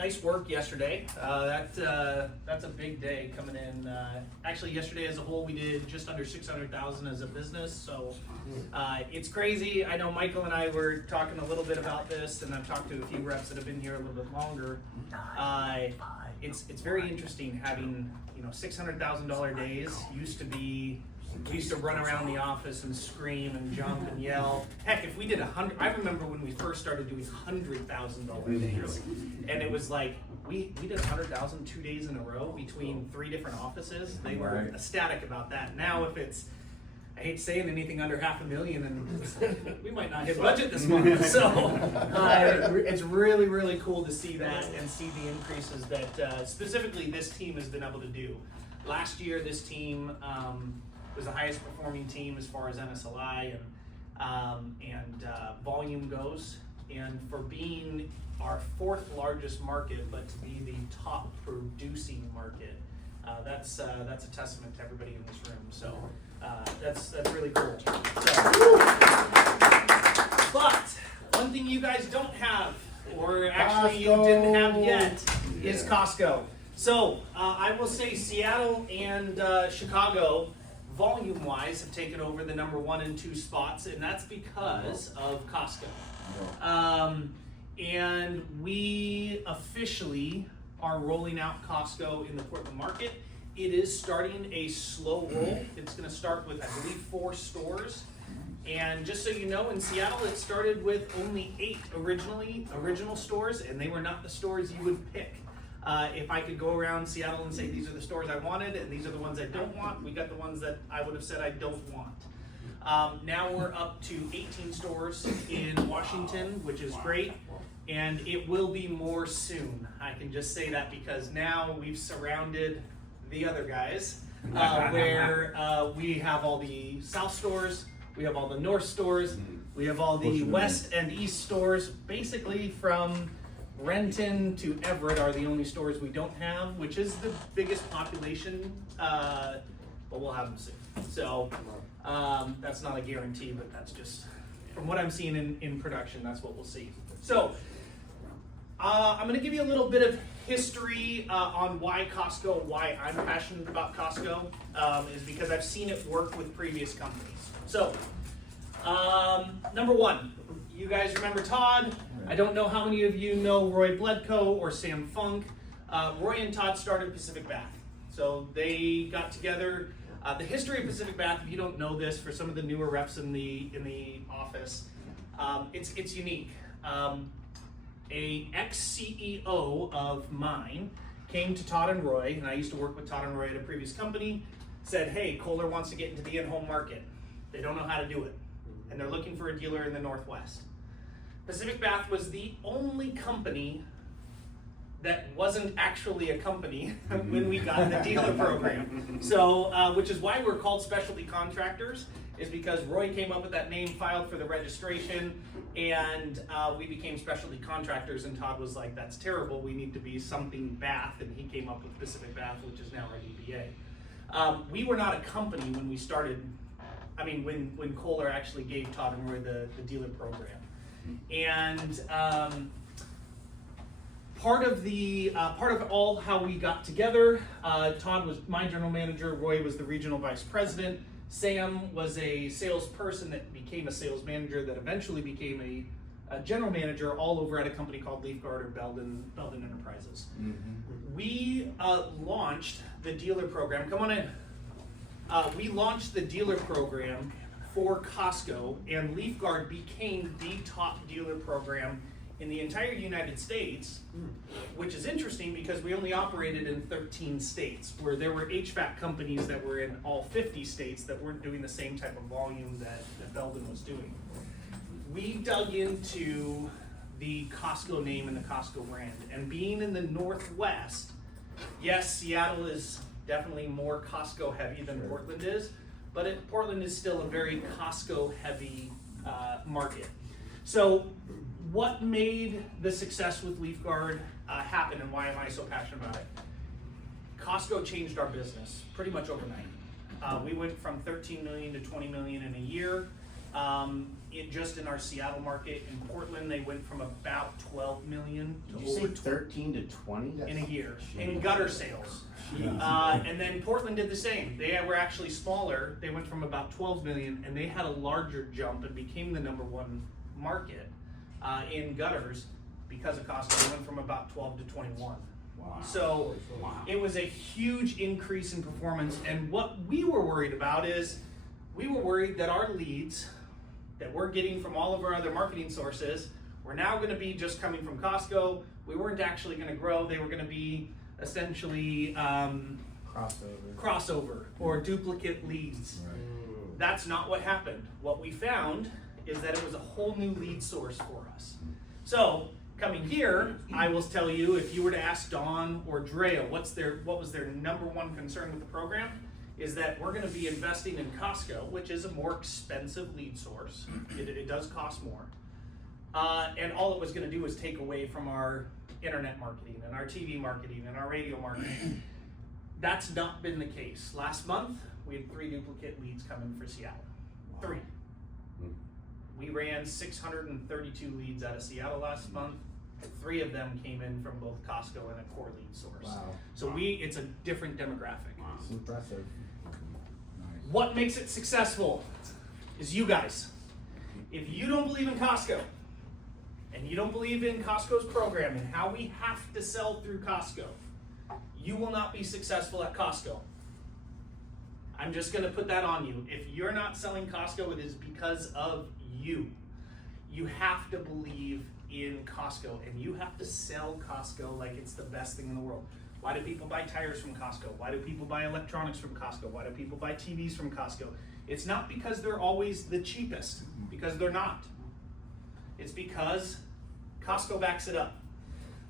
nice work yesterday. That's a big day coming in. Actually, yesterday as a whole, we did just under 600,000 as a business. So it's crazy. I know Michael and I were talking a little bit about this, and I've talked to a few reps that have been here a little bit longer. It's very interesting having $600,000 days. We used to run around the office and scream and jump and yell. Heck, if we did 100, I remember when we first started doing $100,000 days, and it was like we did 100,000 2 days in a row between 3 different offices. They were ecstatic about that. Now, if it's, I hate saying anything under $500,000, and we might not hit budget this month. So it's really, really cool to see that and see the increases that specifically this team has been able to do. Last year, this team was the highest performing team as far as MSLI and volume goes. And for being our 4th largest market, but to be the top producing market, that's a testament to everybody in this room. So that's really cool. So, but one thing you guys don't have, or actually you didn't have yet, is Costco. So I will say Seattle and Chicago, volume-wise, have taken over the number 1 and 2 spots, and that's because of Costco. And we officially are rolling out Costco in the Portland market. It is starting a slow roll. It's going to start with, I believe, 4 stores. And just so you know, in Seattle, it started with only 8 original stores, and they were not the stores you would pick. If I could go around Seattle and say these are the stores I wanted and these are the ones I don't want, we got the ones that I would have said I don't want. Now we're up to 18 stores in Washington, which is great, and it will be more soon. I can just say that because now we've surrounded the other guys, where we have all the South stores, we have all the North stores, we have all the West and East stores, basically from Renton to Everett are the only stores we don't have, which is the biggest population, but we'll have them soon. So that's not a guarantee, but that's just from what I'm seeing in production, that's what we'll see. So I'm going to give you a little bit of history on why Costco, why I'm passionate about Costco, is because I've seen it work with previous companies. So number 1, you guys remember Todd? I don't know how many of you know Roy Bledko or Sam Funk. Roy and Todd started Pacific Bath. So they got together. The history of Pacific Bath, if you don't know this, for some of the newer reps in the office, it's unique. A ex-CEO of mine came to Todd and Roy, and I used to work with Todd and Roy at a previous company, said, hey, Kohler wants to get into the in-home market. They don't know how to do it, and they're looking for a dealer in the Northwest. Pacific Bath was the only company that wasn't actually a company when we got the dealer program. So, which is why we're called specialty contractors, is because Roy came up with that name, filed for the registration, and we became specialty contractors, and Todd was like, that's terrible, we need to be something Bath, and he came up with Pacific Bath, which is now our DBA. We were not a company when we started, when Kohler actually gave Todd and Roy the dealer program. And part of all how we got together, Todd was my general manager, Roy was the regional vice president, Sam was a salesperson that became a sales manager that eventually became a general manager all over at a company called LeafGuard or Belden Enterprises. We launched the dealer program. Come on in. We launched the dealer program for Costco, and LeafGuard became the top dealer program in the entire United States, which is interesting because we only operated in 13 states, where there were HVAC companies that were in all 50 states that weren't doing the same type of volume that Belden was doing. We dug into the Costco name and the Costco brand, and being in the Northwest, yes, Seattle is definitely more Costco heavy than Portland is, but Portland is still a very Costco heavy market. So what made the success with LeafGuard happen, and why am I so passionate about it? Costco changed our business pretty much overnight. We went from 13 million to 20 million in a year, Just in our Seattle market. In Portland, they went from about 12 million to Did you say 13 to 20? in a year in gutter sales. And then Portland did the same. They were actually smaller. They went from about 12 million, and they had a larger jump and became the #1 market in gutters because of Costco. They went from about 12 to 21. Wow. So it was a huge increase in performance. And what we were worried about is we were worried that our leads that we're getting from all of our other marketing sources were now going to be just coming from Costco. We weren't actually going to grow. They were going to be essentially crossover or duplicate leads. Right. That's not what happened. What we found is that it was a whole new lead source for us. So coming here, I will tell you, if you were to ask Dawn or Drea what was their #1 concern with the program, is that we're going to be investing in Costco, which is a more expensive lead source. It does cost more. And all it was going to do was take away from our internet marketing and our TV marketing and our radio marketing. That's not been the case. Last month, we had 3 duplicate leads come in for Seattle. 3. We ran 632 leads out of Seattle last month. 3 of them came in from both Costco and a core lead source. Wow. So it's a different demographic. Wow. It's impressive. Nice. What makes it successful is you guys. If you don't believe in Costco, and you don't believe in Costco's program and how we have to sell through Costco, you will not be successful at Costco. I'm just going to put that on you. If you're not selling Costco, it is because of you. You have to believe in Costco, and you have to sell Costco like it's the best thing in the world. Why do people buy tires from Costco? Why do people buy electronics from Costco? Why do people buy TVs from Costco? It's not because they're always the cheapest, because they're not. It's because Costco backs it up.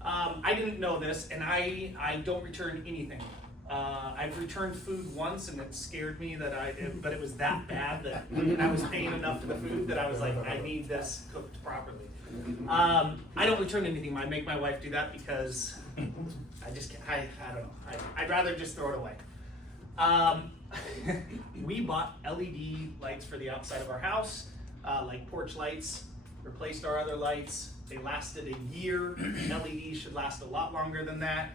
I didn't know this, and I don't return anything. I've returned food once, and it scared me but it was that bad that I was paying enough for the food that I was like, I need this cooked properly. I don't return anything. I make my wife do that because I just can't, I don't know. I'd rather just throw it away. We bought LED lights for the outside of our house, like porch lights, replaced our other lights. They lasted a year. LEDs should last a lot longer than that.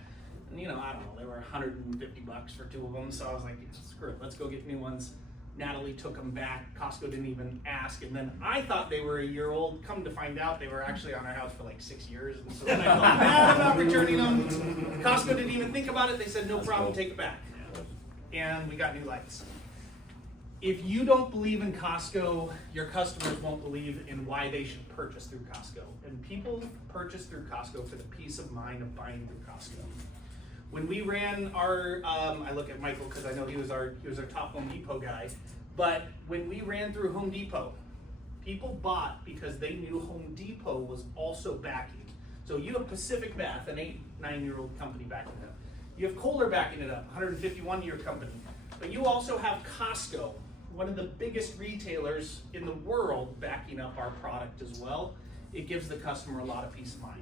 And I don't know, they were $150 for 2 of them, so I was like, screw it, let's go get new ones. Natalie took them back. Costco didn't even ask, and then I thought they were a year old. Come to find out, they were actually on our house for like 6 years, and so then I felt bad about returning them. Costco didn't even think about it. They said, no problem, take it back. And we got new lights. If you don't believe in Costco, your customers won't believe in why they should purchase through Costco. And people purchase through Costco for the peace of mind of buying through Costco. When we ran our, I look at Michael because I know he was our top Home Depot guy, but when we ran through Home Depot, people bought because they knew Home Depot was also backing. So you have Pacific Bath, an 8-9-year-old company backing it up. You have Kohler backing it up, 151-year company. But you also have Costco, one of the biggest retailers in the world, backing up our product as well. It gives the customer a lot of peace of mind.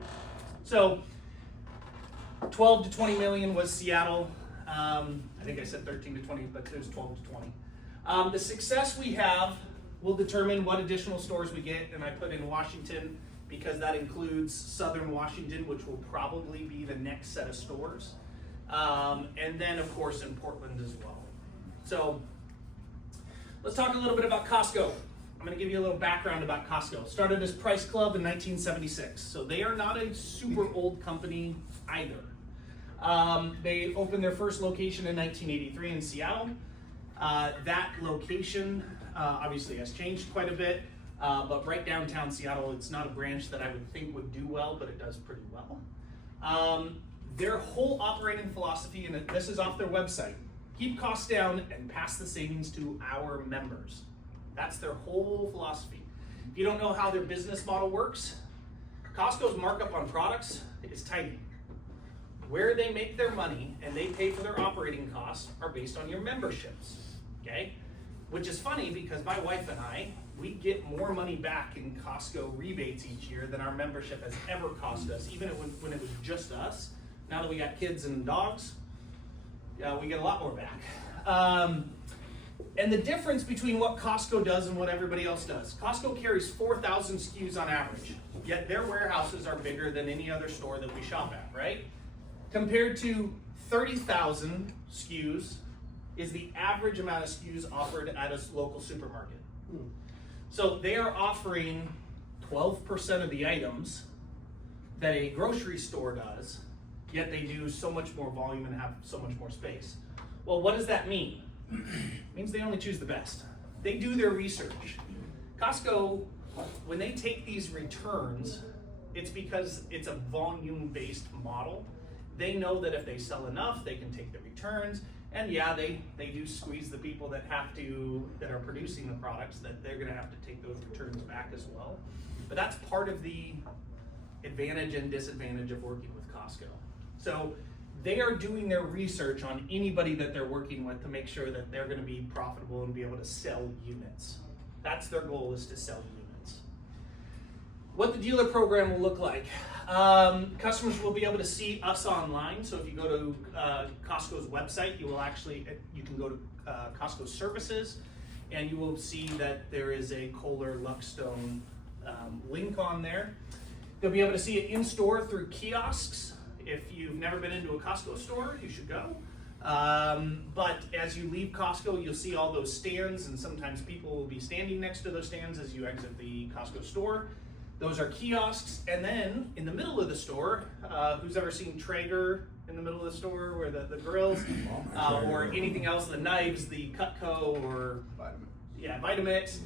So 12 to 20 million was Seattle. I think I said 13 to 20, but it was 12 to 20. The success we have will determine what additional stores we get, and I put in Washington because that includes Southern Washington, which will probably be the next set of stores. And then, of course, in Portland as well. So let's talk a little bit about Costco. I'm going to give you a little background about Costco. Started as Price Club in 1976, so they are not a super old company either. They opened their first location in 1983 in Seattle. That location obviously has changed quite a bit, but right downtown Seattle, it's not a branch that I would think would do well, but it does pretty well. Their whole operating philosophy, and this is off their website, keep costs down and pass the savings to our members. That's their whole philosophy. If you don't know how their business model works, Costco's markup on products is tiny. Where they make their money and they pay for their operating costs are based on your memberships, okay? Which is funny because my wife and I, we get more money back in Costco rebates each year than our membership has ever cost us, even when it was just us. Now that we got kids and dogs, we get a lot more back. And the difference between what Costco does and what everybody else does, Costco carries 4,000 SKUs on average, yet their warehouses are bigger than any other store that we shop at, right? Compared to 30,000 SKUs is the average amount of SKUs offered at a local supermarket. So they are offering 12% of the items that a grocery store does, yet they do so much more volume and have so much more space. Well, what does that mean? It means they only choose the best. They do their research. Costco, when they take these returns, it's because it's a volume-based model. They know that if they sell enough, they can take the returns. And yeah, they do squeeze the people that are producing the products, that they're gonna have to take those returns back as well. But that's part of the advantage and disadvantage of working with Costco. So they are doing their research on anybody that they're working with to make sure that they're gonna be profitable and be able to sell units. That's their goal, is to sell units. What the dealer program will look like. Customers will be able to see us online. So if you go to Costco's website, you can go to Costco services, and you will see that there is a Kohler Luckstone link on there. They'll be able to see it in store through kiosks. If you've never been into a Costco store, you should go. But as you leave Costco, you'll see all those stands, and sometimes people will be standing next to those stands as you exit the Costco store. Those are kiosks, and then in the middle of the store, who's ever seen Traeger in the middle of the store, where the grills, or anything else, the knives, the Cutco, or Vitamix,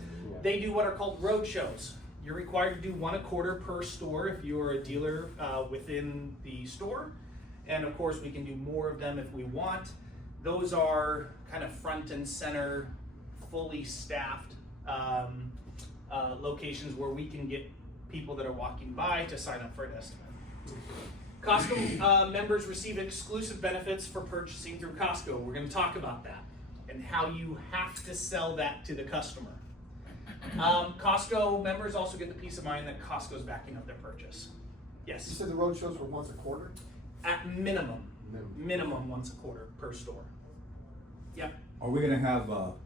they do what are called road shows. You're required to do 1 a quarter per store if you're a dealer within the store, and of course we can do more of them if we want. Those are kind of front and center, fully staffed locations where we can get people that are walking by to sign up for an estimate. Costco members receive exclusive benefits for purchasing through Costco. We're going to talk about that and how you have to sell that to the customer. Costco members also get the peace of mind that Costco's backing up their purchase. Yes? You said the road shows were once a quarter? At minimum. Minimum once a quarter per store. Yep. Are we gonna have, what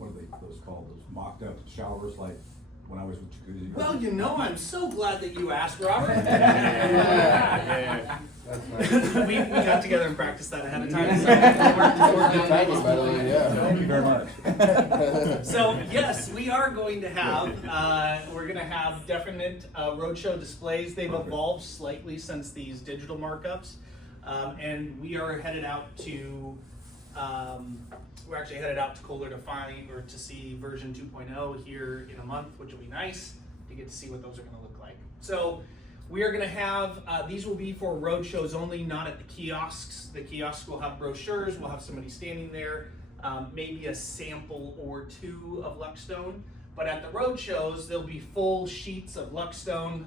are those called, those mocked up showers like when I was with Jacuzzi? Well, I'm so glad that you asked, Robert. Yeah. That's nice. we got together and practiced that ahead of time. Thank you very much. So yes, we are going to have, definite roadshow displays. They've evolved slightly since these digital markups. And we are headed out to, Kohler to see version 2.0 here in a month, which will be nice to get to see what those are gonna look like. So we are gonna have, these will be for road shows only, not at the kiosks. The kiosks will have brochures, we'll have somebody standing there, maybe a sample or two of Luckstone. But at the road shows, there'll be full sheets of Luckstone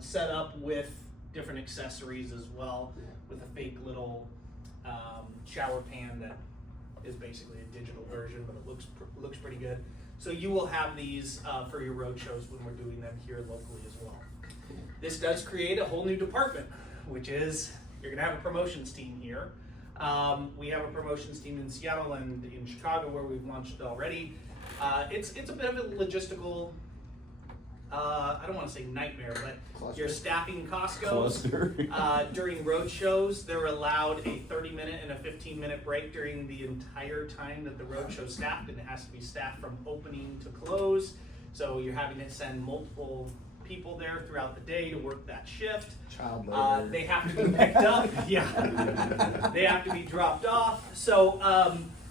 set up with different accessories as well, with a fake little shower pan that is basically a digital version, but it looks pretty good. So you will have these for your road shows when we're doing them here locally as well. This does create a whole new department, which is you're gonna have a promotions team here. We have a promotions team in Seattle and in Chicago where we've launched already. It's a bit of a logistical, I don't want to say nightmare, but Cluster. you're staffing Costco. During road shows, they're allowed a 30-minute and a 15-minute break during the entire time that the road show's staffed, and it has to be staffed from opening to close. So you're having to send multiple people there throughout the day to work that shift. Child labor. They have to be picked up. Yeah, they have to be dropped off. So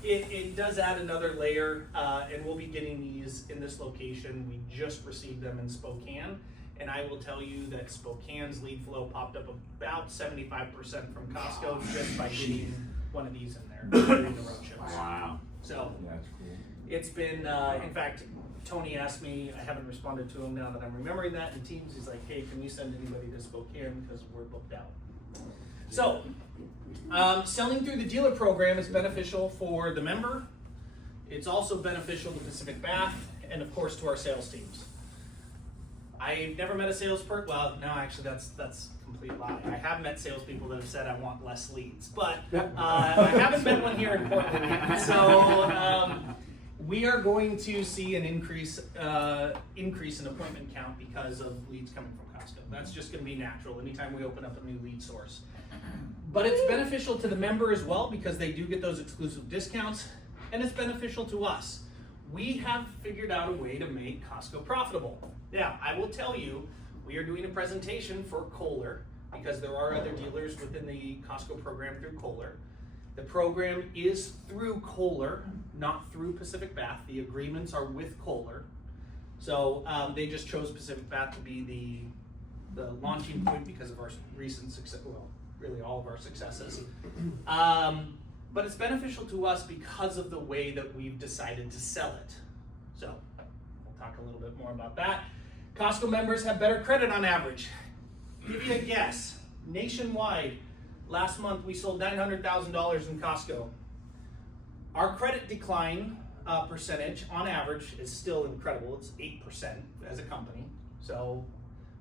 it does add another layer, and we'll be getting these in this location. We just received them in Spokane, and I will tell you that Spokane's lead flow popped up about 75% from Costco just by getting one of these in there during the road shows. Wow. So That's cool. it's been, in fact, Tony asked me, I haven't responded to him now that I'm remembering that in Teams. He's like, hey, can you send anybody to Spokane because we're booked out. So, selling through the dealer program is beneficial for the member. It's also beneficial to Pacific Bath and of course to our sales teams. I've never met a salesperson. Well, no, actually, that's a complete lie. I have met salespeople that have said I want less leads, but I haven't met one here in Portland yet. So we are going to see an increase in appointment count because of leads coming from Costco. That's just going to be natural anytime we open up a new lead source. But it's beneficial to the member as well because they do get those exclusive discounts, and it's beneficial to us. We have figured out a way to make Costco profitable. Now, I will tell you, we are doing a presentation for Kohler because there are other dealers within the Costco program through Kohler. The program is through Kohler, not through Pacific Bath. The agreements are with Kohler. So they just chose Pacific Bath to be the launching point because of our recent success, well, really all of our successes. But it's beneficial to us because of the way that we've decided to sell it. So we'll talk a little bit more about that. Costco members have better credit on average. Give you a guess. Nationwide, last month we sold $900,000 in Costco. Our credit decline percentage on average is still incredible. It's 8% as a company. So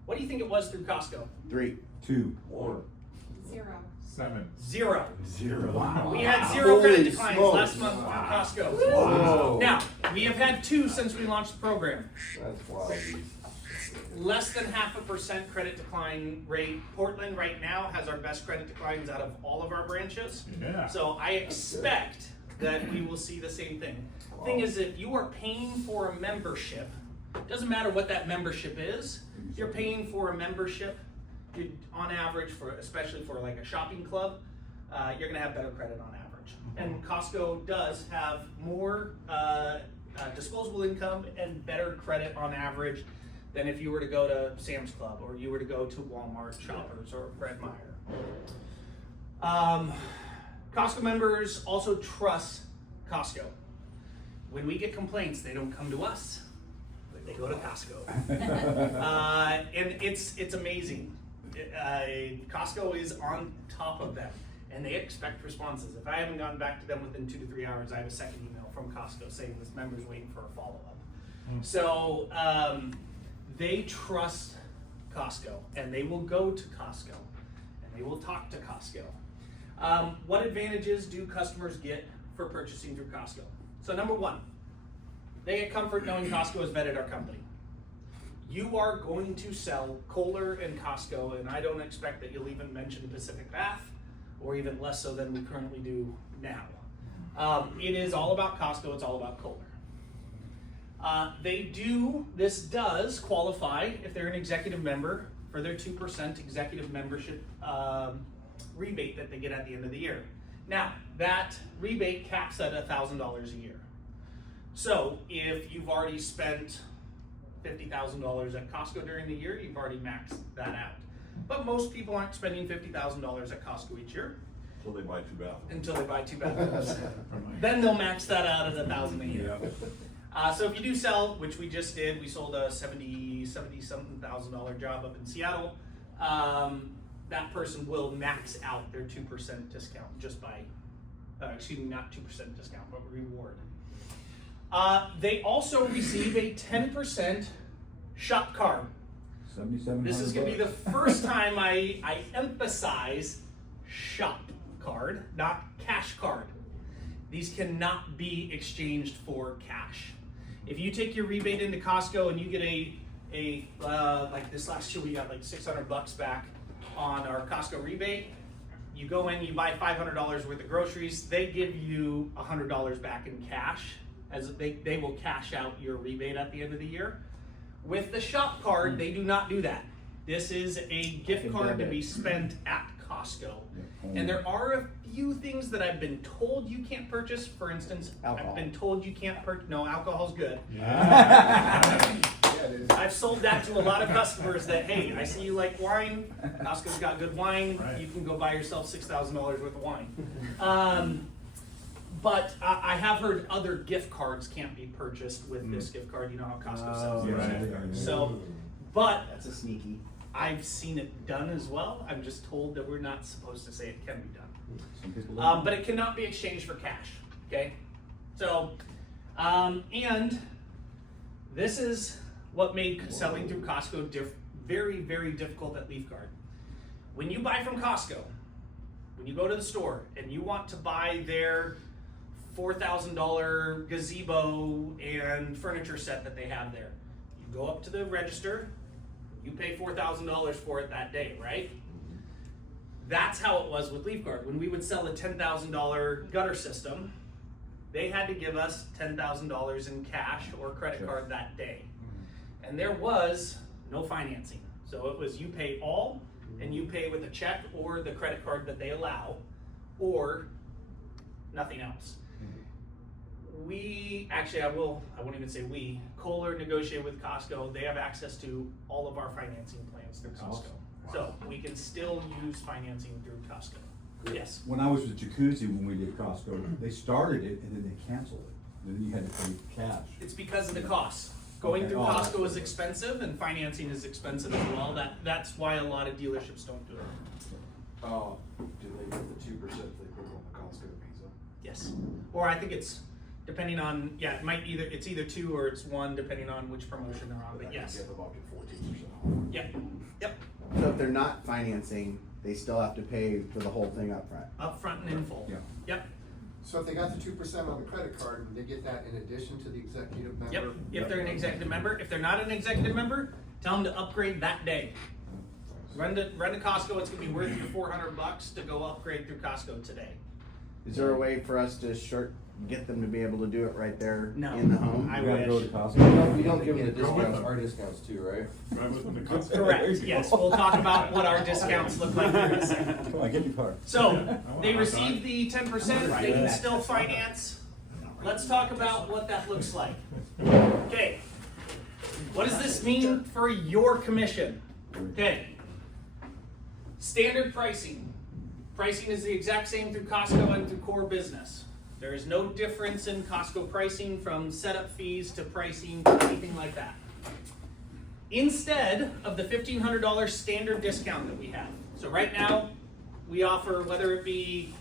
what do you think it was through Costco? 3, 2, 4. 0. 7. 0. 0. Wow. We had 0 credit Holy declines smokes. last month through Costco. Wow. Now, we have had 2 since we launched the program. That's wild. Less than 0.5% credit decline rate. Portland right now has our best credit declines out of all of our branches. Yeah. So I expect that we will see the same thing. Thing is, if you are paying for a membership, doesn't matter what that membership is, you're paying for a membership, on average, especially for like a shopping club, you're gonna have better credit on average. And Costco does have more disposable income and better credit on average than if you were to go to Sam's Club or you were to go to Walmart, Shoppers, or Fred Meyer. Costco members also trust Costco. When we get complaints, they don't come to us, but they go to Costco. And it's amazing. Costco is on top of them, and they expect responses. If I haven't gotten back to them within 2 to 3 hours, I have a second email from Costco saying this member's waiting for a follow-up. So they trust Costco, and they will go to Costco, and they will talk to Costco. What advantages do customers get for purchasing through Costco? So number 1, they get comfort knowing Costco has vetted our company. You are going to sell Kohler and Costco, and I don't expect that you'll even mention Pacific Bath, or even less so than we currently do now. It is all about Costco, it's all about Kohler. This does qualify if they're an executive member for their 2% executive membership rebate that they get at the end of the year. Now, that rebate caps at $1,000 a year. So if you've already spent $50,000 at Costco during the year, you've already maxed that out. But most people aren't spending $50,000 at Costco each year. Until they buy 2 bathrooms. Until they buy 2 bathrooms. Then they'll max that out at $1,000 a year. So if you do sell, which we just did, we sold a $70-something thousand job up in Seattle. That person will max out their 2% discount just by, not 2% discount, but reward. They also receive a 10% shop card. This is going to be the first time I emphasize shop card, not cash card. These cannot be exchanged for cash. If you take your rebate into Costco and you get like this last year we got like $600 back on our Costco rebate, you go in, you buy $500 worth of groceries, they give you $100 back in cash, as they will cash out your rebate at the end of the year. With the shop card, they do not do that. This is a gift card to be spent at Costco. And there are a few things that I've been told you can't purchase. For instance, Alcohol. I've been told you can't purchase, no, alcohol's good. Yeah, it is. I've sold that to a lot of customers that, hey, I see you like wine, Costco's got good wine, Right. you can go buy yourself $6,000 worth of wine. But I have heard other gift cards can't be purchased with this gift card. You know how Costco sells theirs. right. So, but That's a sneaky. I've seen it done as well. I'm just told that we're not supposed to say it can be done. Some people don't. But it cannot be exchanged for cash, okay? So, and this is what made selling through Costco very, very difficult at Leaf Guard. When you buy from Costco, when you go to the store and you want to buy their $4,000 gazebo and furniture set that they have there, you go up to the register, you pay $4,000 for it that day, right? That's how it was with Leaf Guard. When we would sell a $10,000 gutter system, they had to give us $10,000 in cash or credit card that day. And there was no financing. So it was you pay all, and you pay with a check or the credit card that they allow, or nothing else. We, actually I won't even say we, Kohler negotiated with Costco. They have access to all of our financing plans through Costco. Awesome. So we can still use financing through Costco. Yes. When I was with Jacuzzi, when we did Costco, they started it and then they canceled it. And then you had to pay cash. It's because of the costs. Going Okay. through Oh, that's Costco is good. expensive and financing is expensive as well. That's why a lot of dealerships don't do it. Oh, do they get the 2% they put on the Costco Visa? Yes. Or I think it's depending on, yeah, it's either 2 or it's 1 depending on which promotion they're on, but yes. Get them up to 14% off. Yep. Yep. So if they're not financing, they still have to pay for the whole thing up front. Up front and in full. Yeah. Yep. So if they got the 2% on the credit card, would they get that in addition to the executive member? Yep. If they're an executive member, if they're not an executive member, tell them to upgrade that day. Run to Costco. It's gonna be worth you $400 to go upgrade through Costco today. Is there a way for us to get them to be able to do it right there No. in the home? I You gotta go wish. to Costco. We don't give them the discounts, our discounts too, right? Correct. Yes. We'll talk about what our discounts look like here in a second. Come on, get your card. So they receive the 10%. They can still finance. Let's talk about what that looks like. Okay. What does this mean for your commission? Okay. Standard pricing. Pricing is the exact same through Costco and through core business. There is no difference in Costco pricing from setup fees to pricing to anything like that. Instead of the $1,500 standard discount that we have. So right now, we offer, whether it be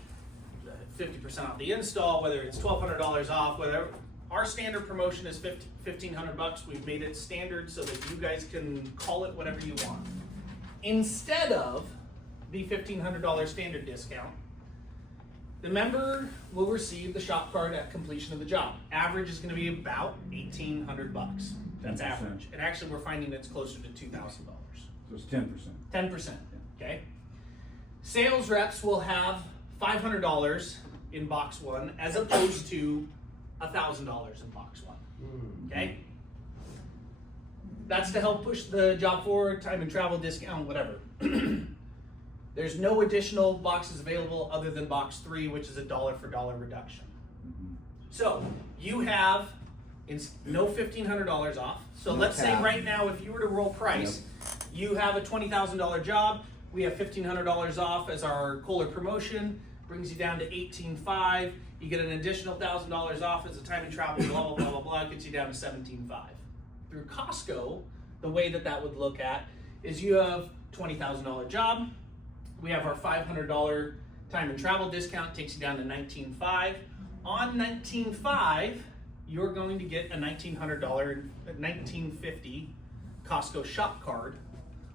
50% off the install, whether it's $1,200 off, whether our standard promotion is $1,500. We've made it standard so that you guys can call it whatever you want. Instead of the $1,500 standard discount, the member will receive the shop card at completion of the job. Average is going to be about $1,800. That's 10%. average. And actually, we're finding it's closer to $2,000. So it's 10%. 10%. Okay. Sales reps will have $500 in box 1 as opposed to $1,000 in box 1. Okay. That's to help push the job forward, time and travel discount, whatever. There's no additional boxes available other than box 3, which is a dollar for dollar reduction. So you have no $1,500 off. So No let's say cap. right now, if you were to roll price, you have a $20,000 job. We have $1,500 off as our Kohler promotion, brings you down to $18,500. You get an additional $1,000 off as a time and travel, blah, blah, blah, blah, blah, gets you down to $17,500. Through Costco, the way that would look at is you have $20,000 job. We have our $500 time and travel discount, takes you down to $19,500. On $19,500, you're going to get a $1,950 Costco shop card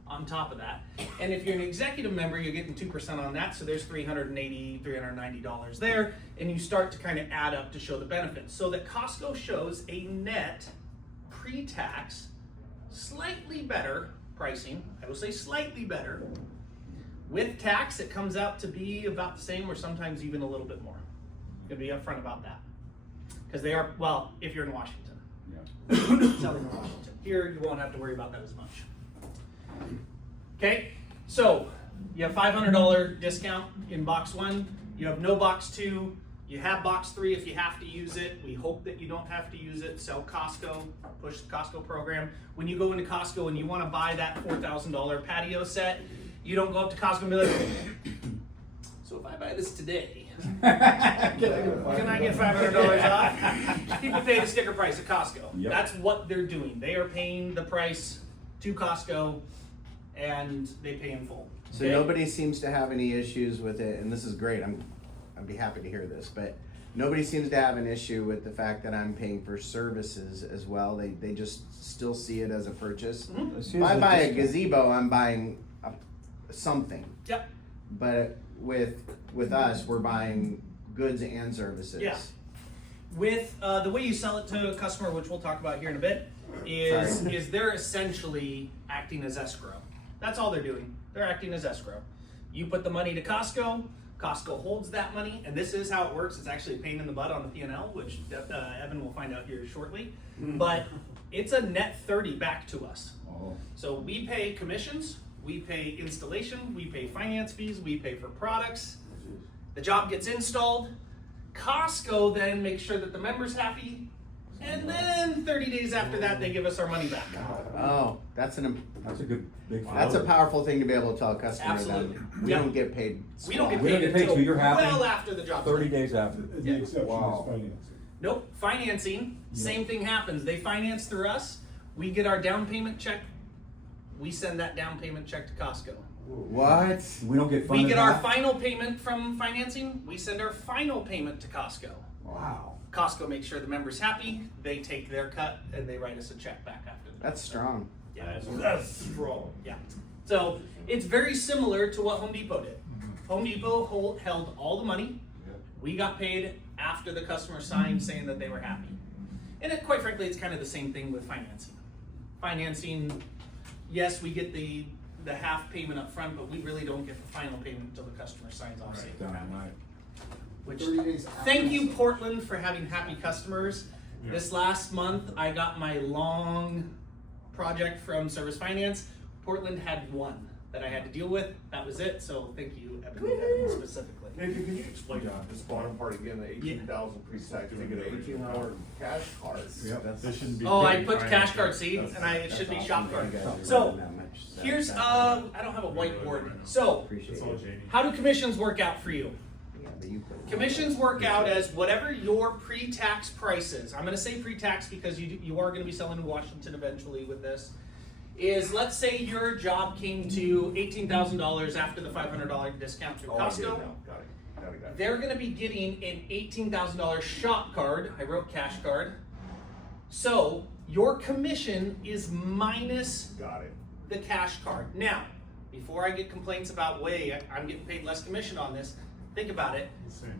on top of that. And if you're an executive member, you're getting 2% on that, so there's $380, $390 there, and you start to kind of add up to show the benefits. So that Costco shows a net pre-tax, slightly better pricing, I will say slightly better. With tax, it comes out to be about the same or sometimes even a little bit more. Gonna be upfront about that. Because they are, well, if you're in Washington. Yeah. Selling in Washington. Here, you won't have to worry about that as much. Okay, so you have $500 discount in box 1. You have no box 2. You have box 3 if you have to use it. We hope that you don't have to use it. Sell Costco, push the Costco program. When you go into Costco and you want to buy that $4,000 patio set, you don't go up to Costco and be like, so if I buy this today, can I get $500 off? People pay the sticker price at Costco. Yep. That's what they're doing. They are paying the price to Costco and they pay in full. So Okay? nobody seems to have any issues with it, and this is great. I'd be happy to hear this, but nobody seems to have an issue with the fact that I'm paying for services as well. They just still see it as a purchase. Mhm. If I buy a gazebo, I'm buying something. Yep. But with us, we're buying goods and services. Yeah. With the way you sell it to a customer, which we'll talk about here in a bit, is they're essentially acting as escrow. That's all they're doing. They're acting as escrow. You put the money to Costco. Costco holds that money, and this is how it works. It's actually a pain in the butt on the P&L, which Evan will find out here shortly. But it's a net 30 back to us. Oh, So we pay commissions, we pay installation, we pay finance fees, we pay for products. The job gets installed. Costco then makes sure that the member's happy, and then 30 days after that, they give us our money back. Oh, that's that's a good, big. that's a powerful thing to be able to tell a customer. Absolutely. That we Yeah. don't get paid. We don't get We don't paid get paid until till you're happy. well after the job's 30 done. days after. The exception Wow. is financing. Nope, financing, same thing happens. They finance through us. We get our down payment check. We send that down payment check to Costco. What? We don't get We funded get our back? final payment from financing. We send our final payment to Costco. Wow. Costco makes sure the member's happy. They take their cut and they write us a check back after that. That's strong. Yeah. That's strong. Yeah. So it's very similar to what Home Depot did. Home Depot held all the money. We got paid after the customer signed saying that they were happy. And quite frankly, it's kind of the same thing with financing. Financing, yes, we get the half payment up front, but we really don't get the final payment until the customer signs off saying they're happy. Right. Which, 30 days after thank you, the- Portland, for having happy customers. Yeah. This last month, I got my long project from Service Finance. Portland had one that I had to deal with. That was it. So thank you, Evan, specifically. Nathan, can you explain this bottom part again, the 18,000 pre-tax, you get an 18-hour cash card? Yep. This shouldn't be. Oh, I paid put finance. cash card, see, and it should be shop card. So here's I don't have a whiteboard. So That's all Jamie. how do commissions work out for you? Commissions work out as whatever your pre-tax price is. I'm going to say pre-tax because you are going to be selling in Washington eventually with this. Is let's say your job came to $18,000 after the $500 discount through Oh, I get it Costco. now. Got it. They're going to be getting an $18,000 shop card. I wrote cash card. So your commission is minus Got it. the cash card. Now, before I get complaints about I'm getting paid less commission on this, think about it.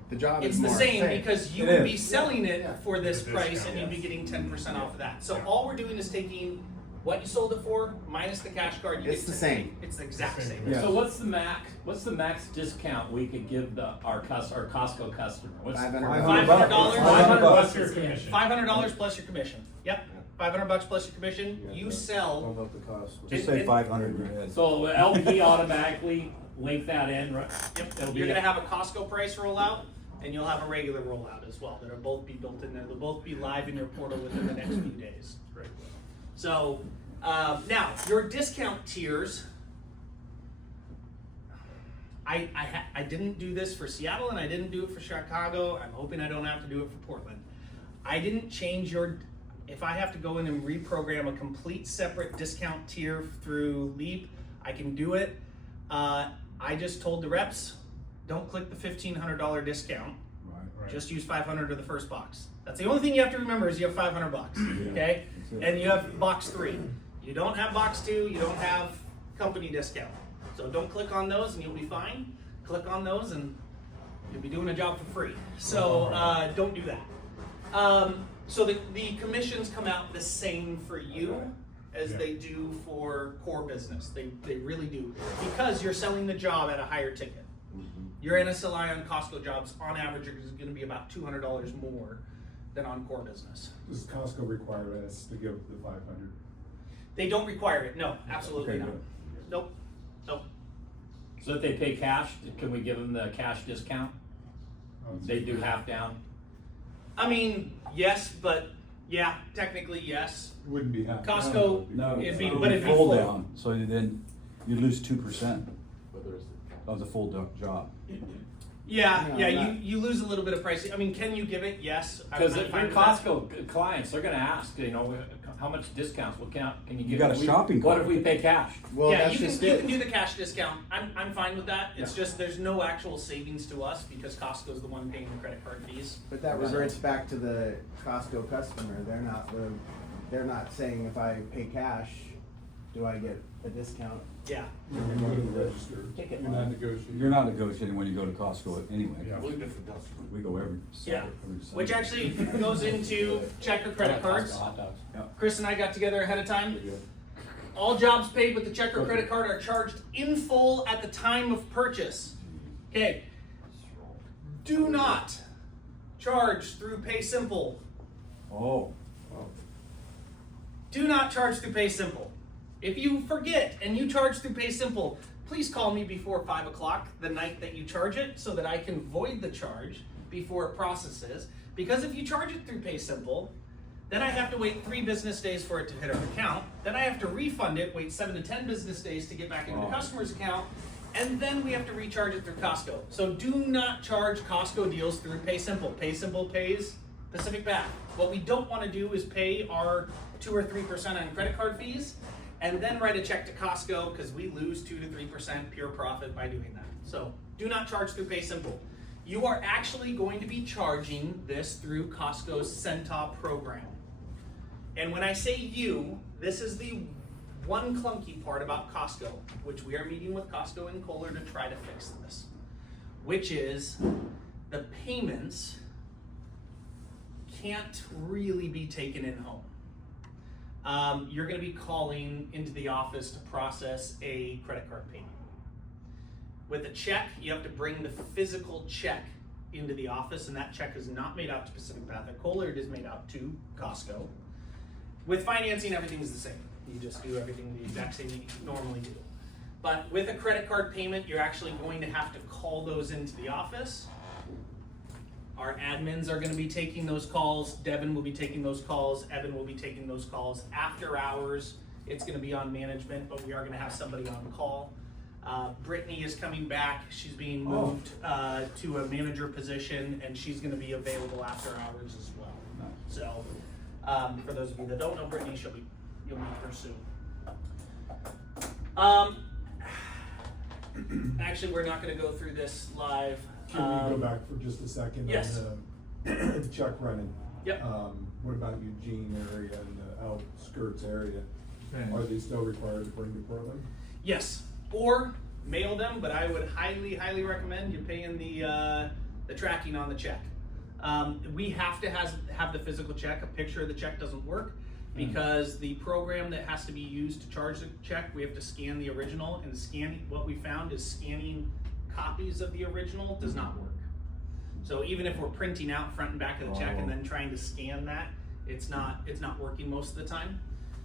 The job It's is the more same because you It would is. be selling it Yeah. for this The price discount, and you'd be yes. getting 10% off of that. So all we're doing is taking what you sold it for minus the cash card. You It's get the 10. same. It's the exact same. Yeah. So what's the max discount we could give our Costco customer? What's $500. $500. $500 Plus your commission. $500 plus your commission. Yep. $500 plus your commission. You sell. about the cost? Just say 500 in your head. So LP automatically link that in, right? Yep. It'll be You're gonna have a Costco price rollout, and you'll have a regular rollout as well. That'll both be built in there. They'll both be live in your portal within the next few days. Great. So now your discount tiers. I didn't do this for Seattle and I didn't do it for Chicago. I'm hoping I don't have to do it for Portland. I didn't change if I have to go in and reprogram a complete separate discount tier through Leap, I can do it. I just told the reps, don't click the $1,500 discount. Right. Just use 500 of the first box. That's the only thing you have to remember is you have 500 bucks, okay? That's it. And you have box 3. You don't have box 2, you don't have company discount. So don't click on those and you'll be fine. Click on those and you'll be doing a job for free. So don't do that. So the commissions come out the same for you as Yeah. they do for core business. They really do. Because you're selling the job at a higher ticket. Your NSLI on Costco jobs on average is going to be about $200 more than on core business. Does Costco require us to give the 500? They don't require it. No, absolutely Okay, not. good. Nope. Nope. So if they pay cash, can we give them the cash discount? They do half down. I mean, yes, but yeah, technically yes. Wouldn't be happy. Costco, No, it'd be, it'll but be it'd be full full. down, so then you lose 2% But there's of the full job. Yeah, No, yeah, not- you lose a little bit of pricing. I mean, can you give it? Yes. Because I'm if fine your with that. Costco clients, they're gonna ask, how much discounts, what can you give? You got a shopping What cart. if we pay cash? Well, Yeah, that's you can, just you it. can do the cash discount. I'm fine with that. It's just, there's no actual savings to us because Costco's the one paying the credit card fees. But that reverts back to the Costco customer. They're not saying if I pay cash, do I get a discount? Yeah. You go to the register, Ticket you're line. not negotiating. You're not negotiating when you go to Costco anyway. Yeah. Completely different customer. We go every. Yeah. every Sunday. Which actually goes into check or credit cards. Hot dogs. Chris and I got together ahead of time. All jobs paid with the check or credit card are charged in full at the time of purchase. Okay. Do not charge through Pay Simple. Oh, Do not charge through Pay Simple. If you forget and you charge through Pay Simple, please call me before 5 o'clock the night that you charge it so that I can void the charge before it processes. Because if you charge it through Pay Simple, then I have to wait 3 business days for it to hit our account. Then I have to refund it, wait 7 to 10 business days to get back into the customer's account. And then we have to recharge it through Costco. So do not charge Costco deals through Pay Simple. Pay Simple pays Pacific back. What we don't want to do is pay our 2 or 3% on credit card fees and then write a check to Costco because we lose 2 to 3% pure profit by doing that. So do not charge through Pay Simple. You are actually going to be charging this through Costco's Centop program. And when I say you, this is the one clunky part about Costco, which we are meeting with Costco in Kohler to try to fix this, which is the payments can't really be taken in home. You're going to be calling into the office to process a credit card payment. With a check, you have to bring the physical check into the office, and that check is not made out to Pacific Path at Kohler, it is made out to Costco. With financing, everything is the same. You just do everything the exact same that you normally do. But with a credit card payment, you're actually going to have to call those into the office. Our admins are going to be taking those calls. Devin will be taking those calls. Evan will be taking those calls. After hours, it's going to be on management, but we are going to have somebody on call. Brittany is coming back. She's being moved to a manager position, and she's going to be available after hours as well. nice. So, for those of you that don't know Brittany, you'll meet her soon. Actually, we're not going to go through this live. Can we go back for just a second? Yes. On the check running? Yep. What about Eugene area and the outskirts area? Are they still required to bring to Portland? Yes, or mail them, but I would highly, highly recommend you paying the tracking on the check. We have to have the physical check. A picture of the check doesn't work because the program that has to be used to charge the check, we have to scan the original, and what we found is scanning copies of the original does not work. So even if we're printing out front and back of the check and then trying to scan that, it's not working most of the time.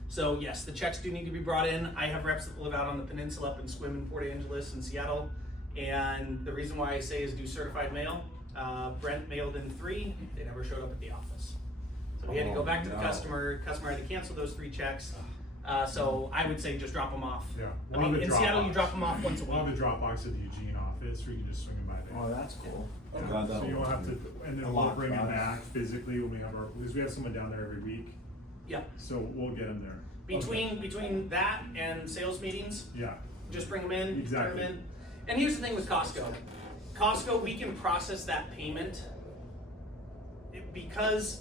So yes, the checks do need to be brought in. I have reps that live out on the peninsula, up in Swim in Port Angeles and Seattle. And the reason why I say is do certified mail. Brent mailed in 3, they never showed up at the office. So we had to go back to the customer had to cancel those 3 checks. So I would say just drop them off. Yeah. I mean, in Seattle you drop them off once a We'll have week. the Dropbox at the Eugene office, or you can just swing them by there. Oh, that's cool. So you won't have to, and then we'll bring them back physically when we have because we have someone down there every week, Yeah. so we'll get them there. Between that and sales meetings, Yeah, just bring them in, turn Exactly. them in. And here's the thing with Costco. Costco, we can process that payment because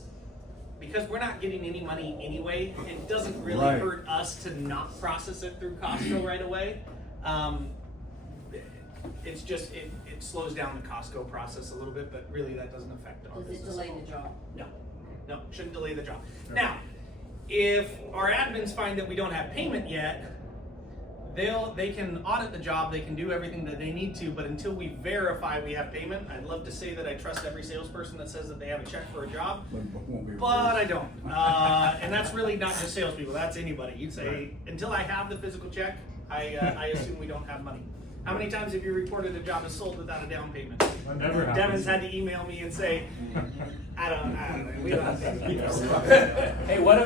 we're not getting any money anyway. It doesn't really Right. hurt us to not process it through Costco right away. It's just it slows down the Costco process a little bit, but really that doesn't affect our Does it business. delay the job? No, shouldn't delay the job. Now, if our admins find that we don't have payment yet, they can audit the job, they can do everything that they need to, but until we verify we have payment, I'd love to say that I trust every salesperson that says that they have a check for a job, but I don't. And that's really not just salespeople, that's anybody. You'd say, until I have the physical check, I assume we don't have money. How many times have you reported a job is sold without a down payment? that never happens. Devin's had to email me and say, I don't know, we don't have payment. Hey, what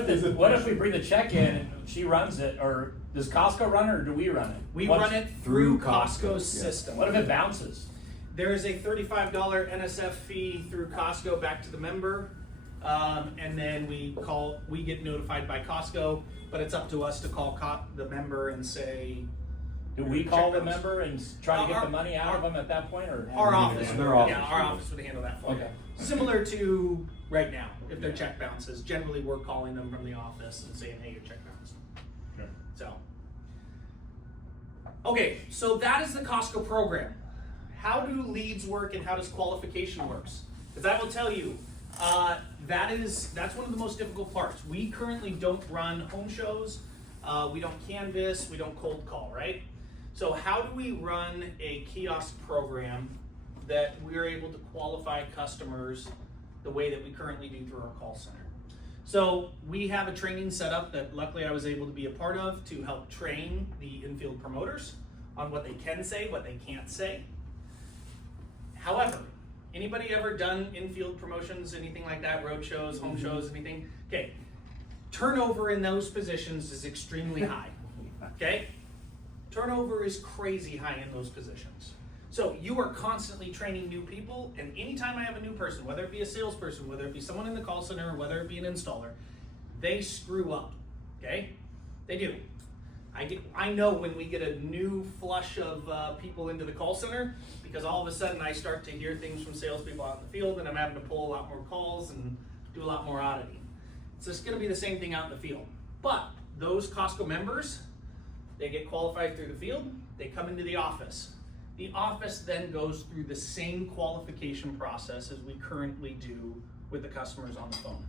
if we bring the check in and she runs it, or does Costco run it, or do we run it? We What's- run it through Through Costco, Costco's yeah. system. What if it bounces? There is a $35 NSF fee through Costco back to the member. And then we get notified by Costco, but it's up to us to call the member and say. Do we check call the bounce. member and try to get the Our- money out of them at that point, or? Our office, Their would- office yeah, our would. office would handle that for you. Okay. Similar to right now, if their check bounces, generally we're calling them from the office and saying, hey, your check bounced. Okay. So. Okay, so that is the Costco program. How do leads work and how does qualification works? Because I will tell you, that's one of the most difficult parts. We currently don't run home shows, we don't canvass, we don't cold call, right? So how do we run a kiosk program that we're able to qualify customers the way that we currently do through our call center? So we have a training set up that luckily I was able to be a part of to help train the infield promoters on what they can say, what they can't say. However, anybody ever done infield promotions, anything like that, road shows, home shows, anything? Okay, turnover in those positions is extremely high, okay? Turnover is crazy high in those positions. So you are constantly training new people, and anytime I have a new person, whether it be a salesperson, whether it be someone in the call center, or whether it be an installer, they screw up, okay? They do. I know when we get a new flush of people into the call center, because all of a sudden I start to hear things from salespeople out in the field, and I'm having to pull a lot more calls and do a lot more auditing. So it's gonna be the same thing out in the field. But those Costco members, they get qualified through the field, they come into the office. The office then goes through the same qualification process as we currently do with the customers on the phone.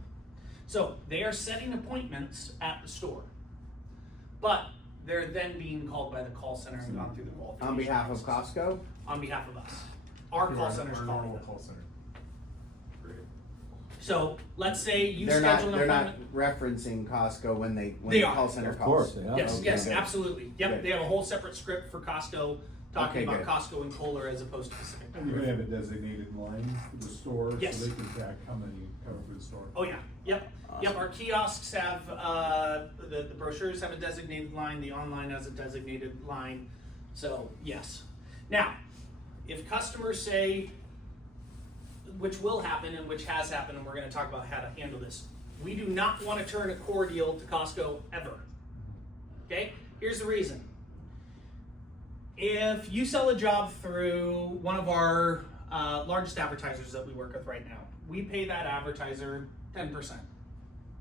So they are setting appointments at the store, but they're then being called by the call center and gone through the qualification. On behalf of process. Costco? On behalf of us. Our call center's Our calling normal them. call center. Great. So let's say you They're not, schedule an they're not appointment. referencing Costco when They the are. call center Of calls. course, they are. Yes, Okay, yes, good. absolutely. Yep, Good. they have a whole separate script for Costco, talking Okay, about good. Costco and Kohler as opposed to Pacific. And you're gonna have a designated line for the store, so Yes. they can track how many come through the store. Oh yeah, yep, yep, our kiosks have, the brochures have a designated line, the online has a designated line, so yes. Now, if customers say, which will happen and which has happened, and we're gonna talk about how to handle this, we do not wanna turn a core deal to Costco ever. Okay, here's the reason. If you sell a job through one of our largest advertisers that we work with right now, we pay that advertiser 10%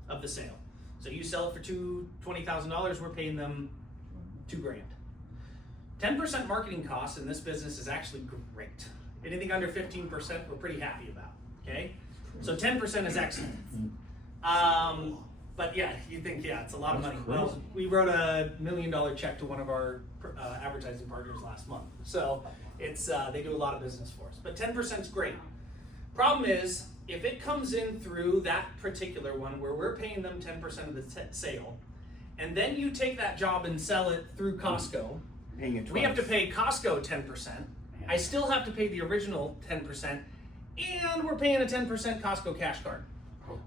of the sale. So you sell it for $20,000, we're paying them $2,000. 10% marketing costs in this business is actually great. Anything under 15%, we're pretty happy about. Okay, so 10% is excellent. But yeah, you think, yeah, it's a lot of money. Well, we wrote a $1 million check to one of our advertising partners last month. So it's they do a lot of business for us. But 10% is great. Problem is, if it comes in through that particular one where we're paying them 10% of the sale, and then you take that job and sell it through Costco, Paying it we have to twice. pay Costco 10%. I still have to pay the original 10%, and we're paying a 10% Costco cash card.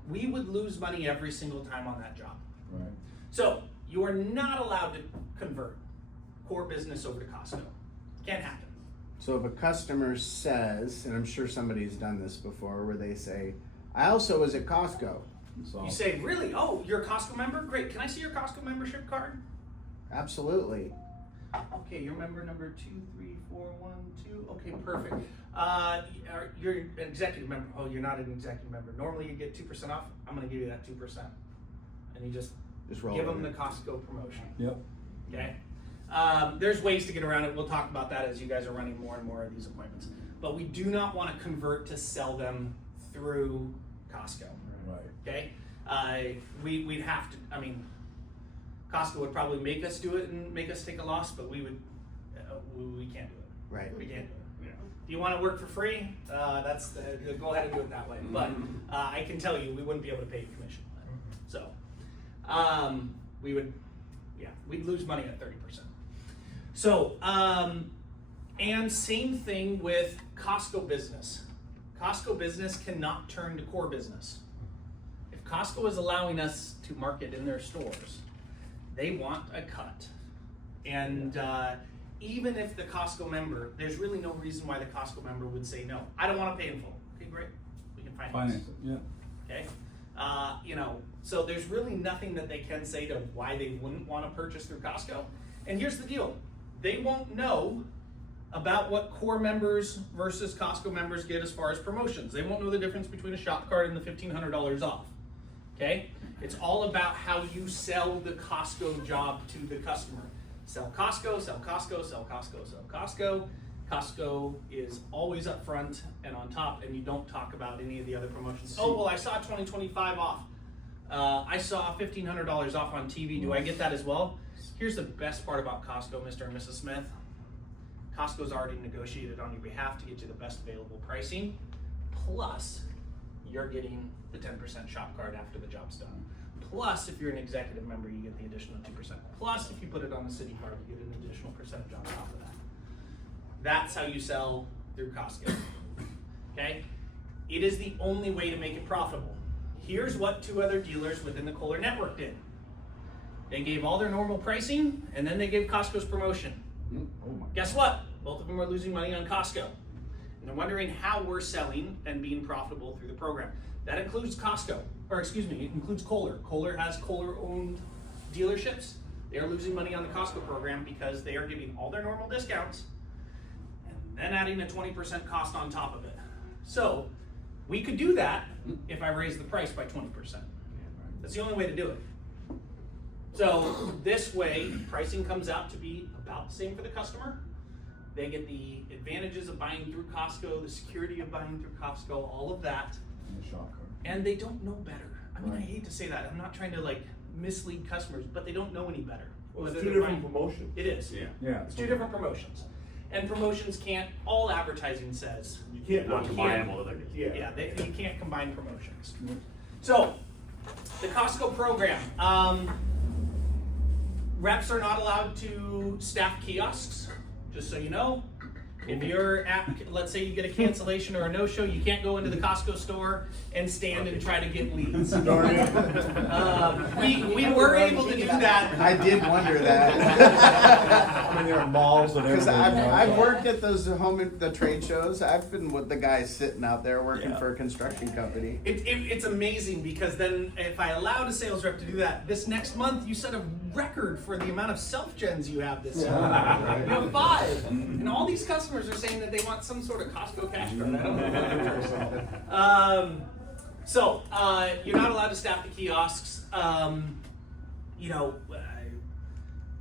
We would lose money every single time on that job. Right. So you are not allowed to convert core business over to Costco. Can't happen. So if a customer says, and I'm sure somebody's done this before, where they say, I also was at Costco. So, You say, really? Oh, you're a Costco member? Great. Can I see your Costco membership card? Absolutely. Okay, you're member number 23412. Okay, perfect. You're an executive member. Oh, you're not an executive member. Normally you get 2% off. I'm going to give you that 2%. And you just Roll give it them the in. Costco promotion. Yep. Okay. There's ways to get around it. We'll talk about that as you guys are running more and more of these appointments. But we do not want to convert to sell them through Costco. Right. Okay. We'd have to. I mean, Costco would probably make us do it and make us take a loss, but we would. We can't do it. Right. We can't do it. If you want to work for free, that's go ahead and do it that way. But I can tell you, we wouldn't be able to pay you commission on that. So we would, yeah, we'd lose money at 30%. So and same thing with Costco business. Costco business cannot turn to core business. If Costco is allowing us to market in their stores, they want a cut. And even if the Costco member, there's really no reason why the Costco member would say no. I don't want to pay in full. Okay, great. We can finance. Finance it, yeah. Okay. You know, so there's really nothing that they can say to why they wouldn't want to purchase through Costco. And here's the deal. They won't know about what core members versus Costco members get as far as promotions. They won't know the difference between a shop card and the $1,500 off. Okay? It's all about how you sell the Costco job to the customer. Sell Costco, sell Costco, sell Costco, sell Costco. Costco is always up front and on top, and you don't talk about any of the other promotions. Oh, well, I saw 2025 off. I saw $1,500 off on TV. Do I get that as well? Here's the best part about Costco, Mr. and Mrs. Smith. Costco's already negotiated on your behalf to get you the best available pricing. Plus, you're getting the 10% shop card after the job's done. Plus, if you're an executive member, you get the additional 2%. Plus, if you put it on the city card, you get an additional percentage on top of that. That's how you sell through Costco. Okay? It is the only way to make it profitable. Here's what 2 other dealers within the Kohler network did. They gave all their normal pricing, and then they gave Costco's promotion. Oh my. Guess what? Both of them are losing money on Costco. And they're wondering how we're selling and being profitable through the program. That includes Costco, or excuse me, it includes Kohler. Kohler has Kohler-owned dealerships. They are losing money on the Costco program because they are giving all their normal discounts and then adding a 20% cost on top of it. So we could do that if I raise the price by 20%. That's the only way to do it. So this way, pricing comes out to be about the same for the customer. They get the advantages of buying through Costco, the security of buying through Costco, all of that. And the shop card. And they don't know better. I mean, I Right. hate to say that. I'm not trying to like mislead customers, but they don't know any better. Well, it's Whether 2 they're different buying- promotions. It is. Yeah. Yeah. It's 2 different promotions. And promotions can't, all advertising says, You can't Not combine them with other. Yeah. yeah, you can't combine promotions. So, the Costco program. Reps are not allowed to staff kiosks, just so you know. If you're at, let's say you get a cancellation or a no-show, you can't go into the Costco store and stand and try to get leads. We were able to do that. I did wonder that. I mean, there are malls and Because everything. I've worked at those the trade shows. I've been with the guys sitting out there working Yeah. for a construction company. It's amazing because then if I allowed a sales rep to do that, this next month you set a record for the amount of self-gens you have this year. Yeah. You have 5. And all these customers are saying that they want some sort of Costco cash card. I don't know. So you're not allowed to staff the kiosks. You know,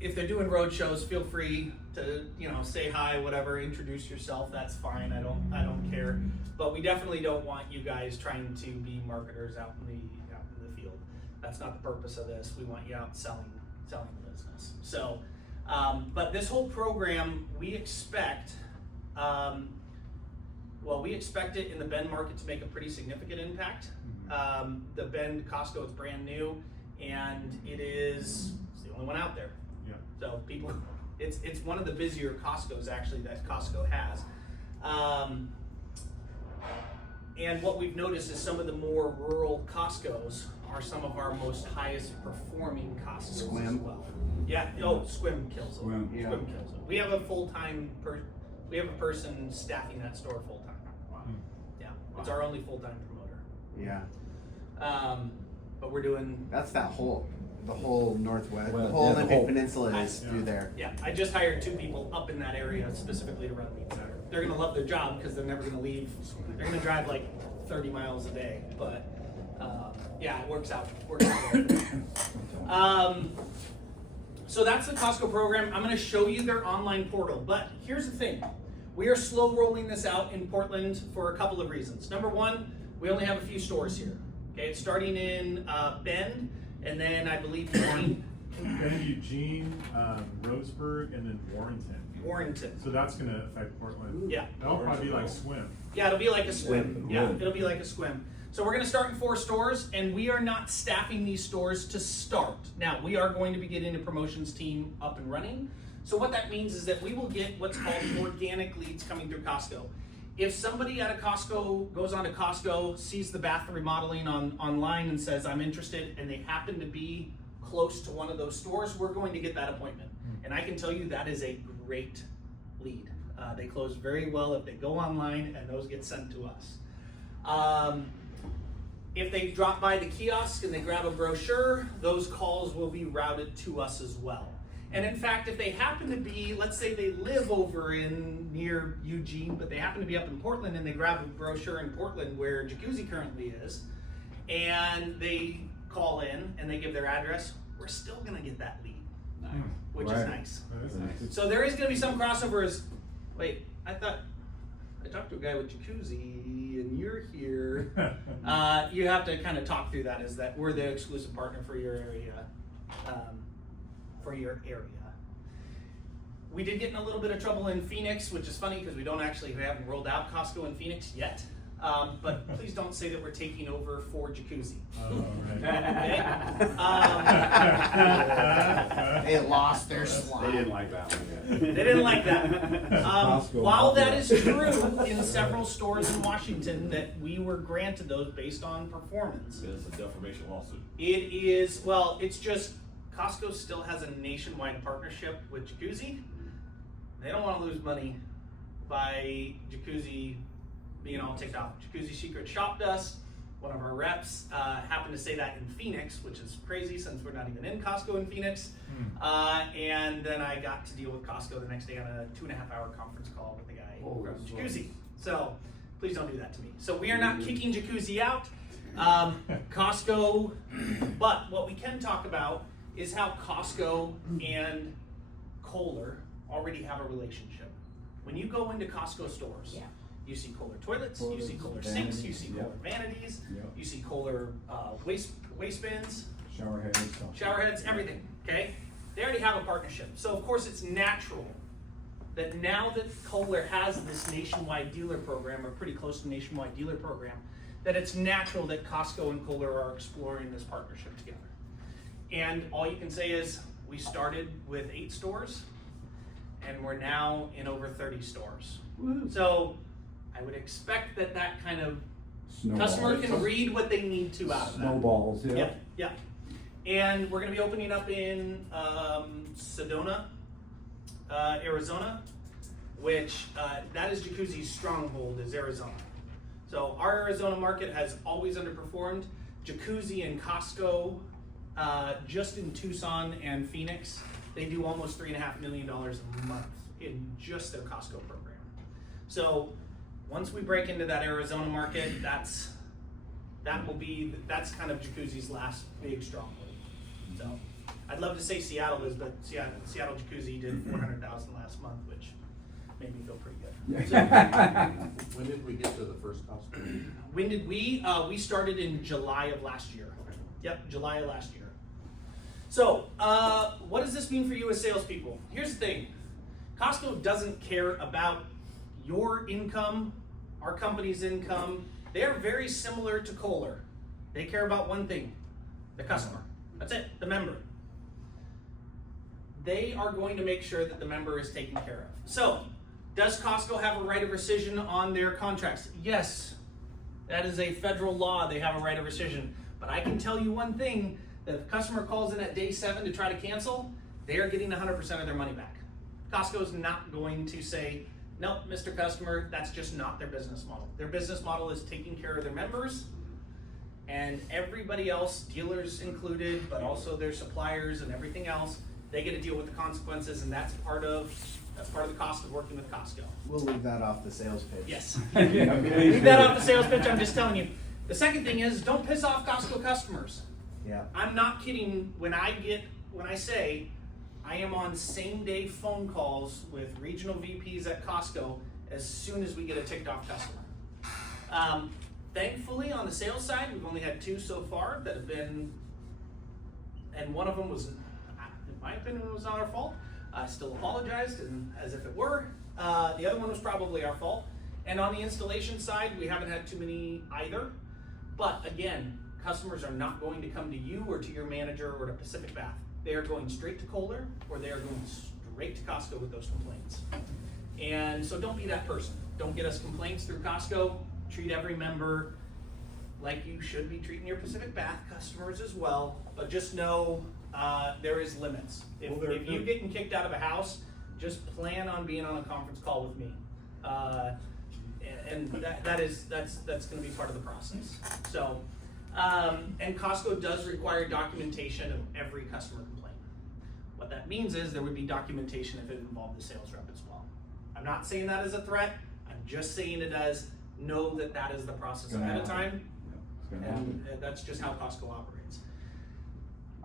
if they're doing road shows, feel free to, you know, say hi, whatever, introduce yourself. That's fine. I don't care. But we definitely don't want you guys trying to be marketers out in the field. That's not the purpose of this. We want you out selling the business. So, but this whole program, we expect. We expect it in the Bend market to make a pretty significant impact. The Bend Costco is brand new, and it's the only one out there. Yeah. So people, it's one of the busier Costco's actually that Costco has. And what we've noticed is some of the more rural Costco's are some of our most highest performing Costco's as Squim. well. Yeah. Oh, Squim kills it. Squim. Yeah. Squim kills it. We have a full-time we have a person staffing that store full-time. Yeah, it's our only full-time promoter. Yeah. But we're doing. That's the whole Northwest, Well, the whole yeah, the Olympic whole- Peninsula is Yeah. through there. Yeah, I just hired 2 people up in that area specifically to run the meat center. They're gonna love their job because they're never gonna leave. They're gonna drive like 30 miles a day, but yeah, it works out. So that's the Costco program. I'm gonna show you their online portal, but here's the thing. We are slow rolling this out in Portland for a couple of reasons. Number 1, we only have a few stores here. Okay, it's starting in Bend, and then I believe Eugene. Eugene, Roseburg, and then Warrenton. So that's gonna affect Portland. Yeah. That'll probably be like swim. Yeah, it'll be like a swim. Yeah. Yeah, it'll be like a swim. So we're going to start in 4 stores, and we are not staffing these stores to start. Now, we are going to be getting a promotions team up and running. So what that means is that we will get what's called organic leads coming through Costco. If somebody at a Costco goes on to Costco, sees the bathroom remodeling online and says, I'm interested, and they happen to be close to one of those stores, we're going to get that appointment. And I can tell you that is a great lead. They close very well if they go online, and those get sent to us. If they drop by the kiosk and they grab a brochure, those calls will be routed to us as well. And in fact, if they happen to be, let's say they live over in near Eugene, but they happen to be up in Portland and they grab a brochure in Portland where Jacuzzi currently is, and they call in and they give their address, we're still gonna get that lead, which is Right. nice. That is nice. So there is gonna be some crossovers. Wait, I thought, I talked to a guy with Jacuzzi and you're here. You have to kind of talk through that, is that we're the exclusive partner for your area. We did get in a little bit of trouble in Phoenix, which is funny because we haven't rolled out Costco in Phoenix yet. But please don't say that we're taking over for Jacuzzi. Okay? They lost their slot. They didn't like that one. They didn't like that. Costco While that Mafia. is true in several stores in Washington that we were granted those based on performance, It's a defamation lawsuit. it is, well, it's just Costco still has a nationwide partnership with Jacuzzi. They don't want to lose money by Jacuzzi being all ticked off. Jacuzzi Secret shopped us. One of our reps happened to say that in Phoenix, which is crazy since we're not even in Costco in Phoenix. And then I got to deal with Costco the next day on a 2.5-hour conference call with the guy Holy from smokes. Jacuzzi. So please don't do that to me. So we are not kicking Jacuzzi out. Costco, but what we can talk about is how Costco and Kohler already have a relationship. When you go into Costco stores, you see Kohler toilets, you see Kohler sinks, you see Kohler vanities, you see Kohler waste bins, Shower heads. shower heads, everything, okay? They already have a partnership. So of course it's natural that now that Kohler has this nationwide dealer program, or pretty close to nationwide dealer program, that it's natural that Costco and Kohler are exploring this partnership together. And all you can say is, we started with 8 stores, and we're now in over 30 stores. So I would expect that that kind of customer can read what they need to out of that. Snowballs, yeah. Yep, yep. And we're gonna be opening up in Sedona, Arizona, which that is Jacuzzi's stronghold, is Arizona. So our Arizona market has always underperformed. Jacuzzi and Costco, just in Tucson and Phoenix, they do almost $3.5 million a month in just their Costco program. So once we break into that Arizona market, that's kind of Jacuzzi's last big stronghold. So I'd love to say Seattle is, but Seattle Jacuzzi did $400,000 last month, which made me feel pretty good. So, When did we get to the first Costco? when did we? We started in July of last year. Yep, July of last year. So, what does this mean for you as salespeople? Here's the thing. Costco doesn't care about your income, our company's income. They're very similar to Kohler. They care about one thing, the customer. That's it, the member. They are going to make sure that the member is taken care of. So, does Costco have a right of rescission on their contracts? Yes, that is a federal law. They have a right of rescission. But I can tell you one thing, that if a customer calls in at day 7 to try to cancel, they are getting 100% of their money back. Costco is not going to say, nope, Mr. Customer, that's just not their business model. Their business model is taking care of their members, and everybody else, dealers included, but also their suppliers and everything else, they get to deal with the consequences, and that's part of the cost of working with Costco. We'll leave that off the sales pitch. Yes. Leave that off the sales pitch, I'm just telling you. The second thing is, don't piss off Costco customers. Yeah. I'm not kidding when I say I am on same day phone calls with regional VPs at Costco as soon as we get a ticked off customer. Thankfully, on the sales side, we've only had 2 so far that have been, and one of them was, in my opinion, was not our fault. I still apologized, and as if it were. The other one was probably our fault. And on the installation side, we haven't had too many either. But again, customers are not going to come to you or to your manager or to Pacific Bath. They are going straight to Kohler, or they are going straight to Costco with those complaints. And so don't be that person. Don't get us complaints through Costco. Treat every member like you should be treating your Pacific Bath customers as well. But just know there is limits. If you're getting kicked out of a house, just plan on being on a conference call with me. And that's going to be part of the process. So And Costco does require documentation of every customer complaint. What that means is there would be documentation if it involved the sales rep as well. I'm not saying that as a threat, I'm just saying it as know that that is the process Gonna ahead of happen. time, It's gonna and happen. that's just how Costco operates.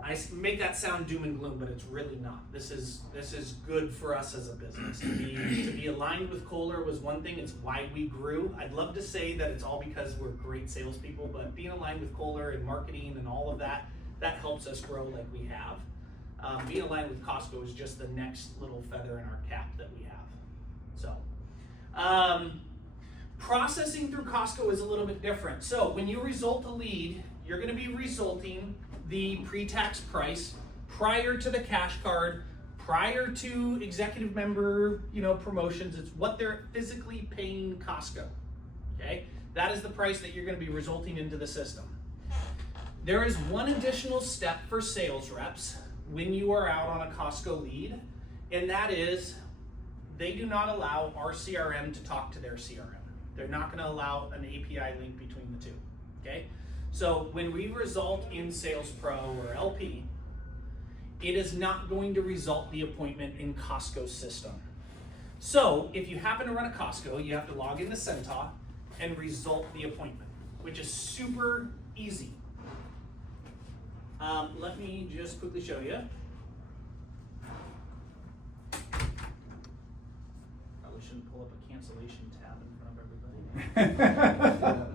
I make that sound doom and gloom, but it's really not. This is good for us as a business. To be aligned with Kohler was one thing. It's why we grew. I'd love to say that it's all because we're great salespeople, but being aligned with Kohler and marketing and all of that helps us grow like we have. Being aligned with Costco is just the next little feather in our cap that we have. So, processing through Costco is a little bit different. So when you result a lead, you're going to be resulting the pre-tax price prior to the cash card, prior to executive member, promotions. It's what they're physically paying Costco. Okay, that is the price that you're going to be resulting into the system. There is one additional step for sales reps when you are out on a Costco lead, and that is they do not allow our CRM to talk to their CRM. They're not going to allow an API link between the two. Okay. So when we result in Sales Pro or LP, it is not going to result the appointment in Costco's system. So if you happen to run a Costco, you have to log into Centos and result the appointment, which is super easy. Let me just quickly show you. Probably shouldn't pull up a cancellation tab in front of everybody.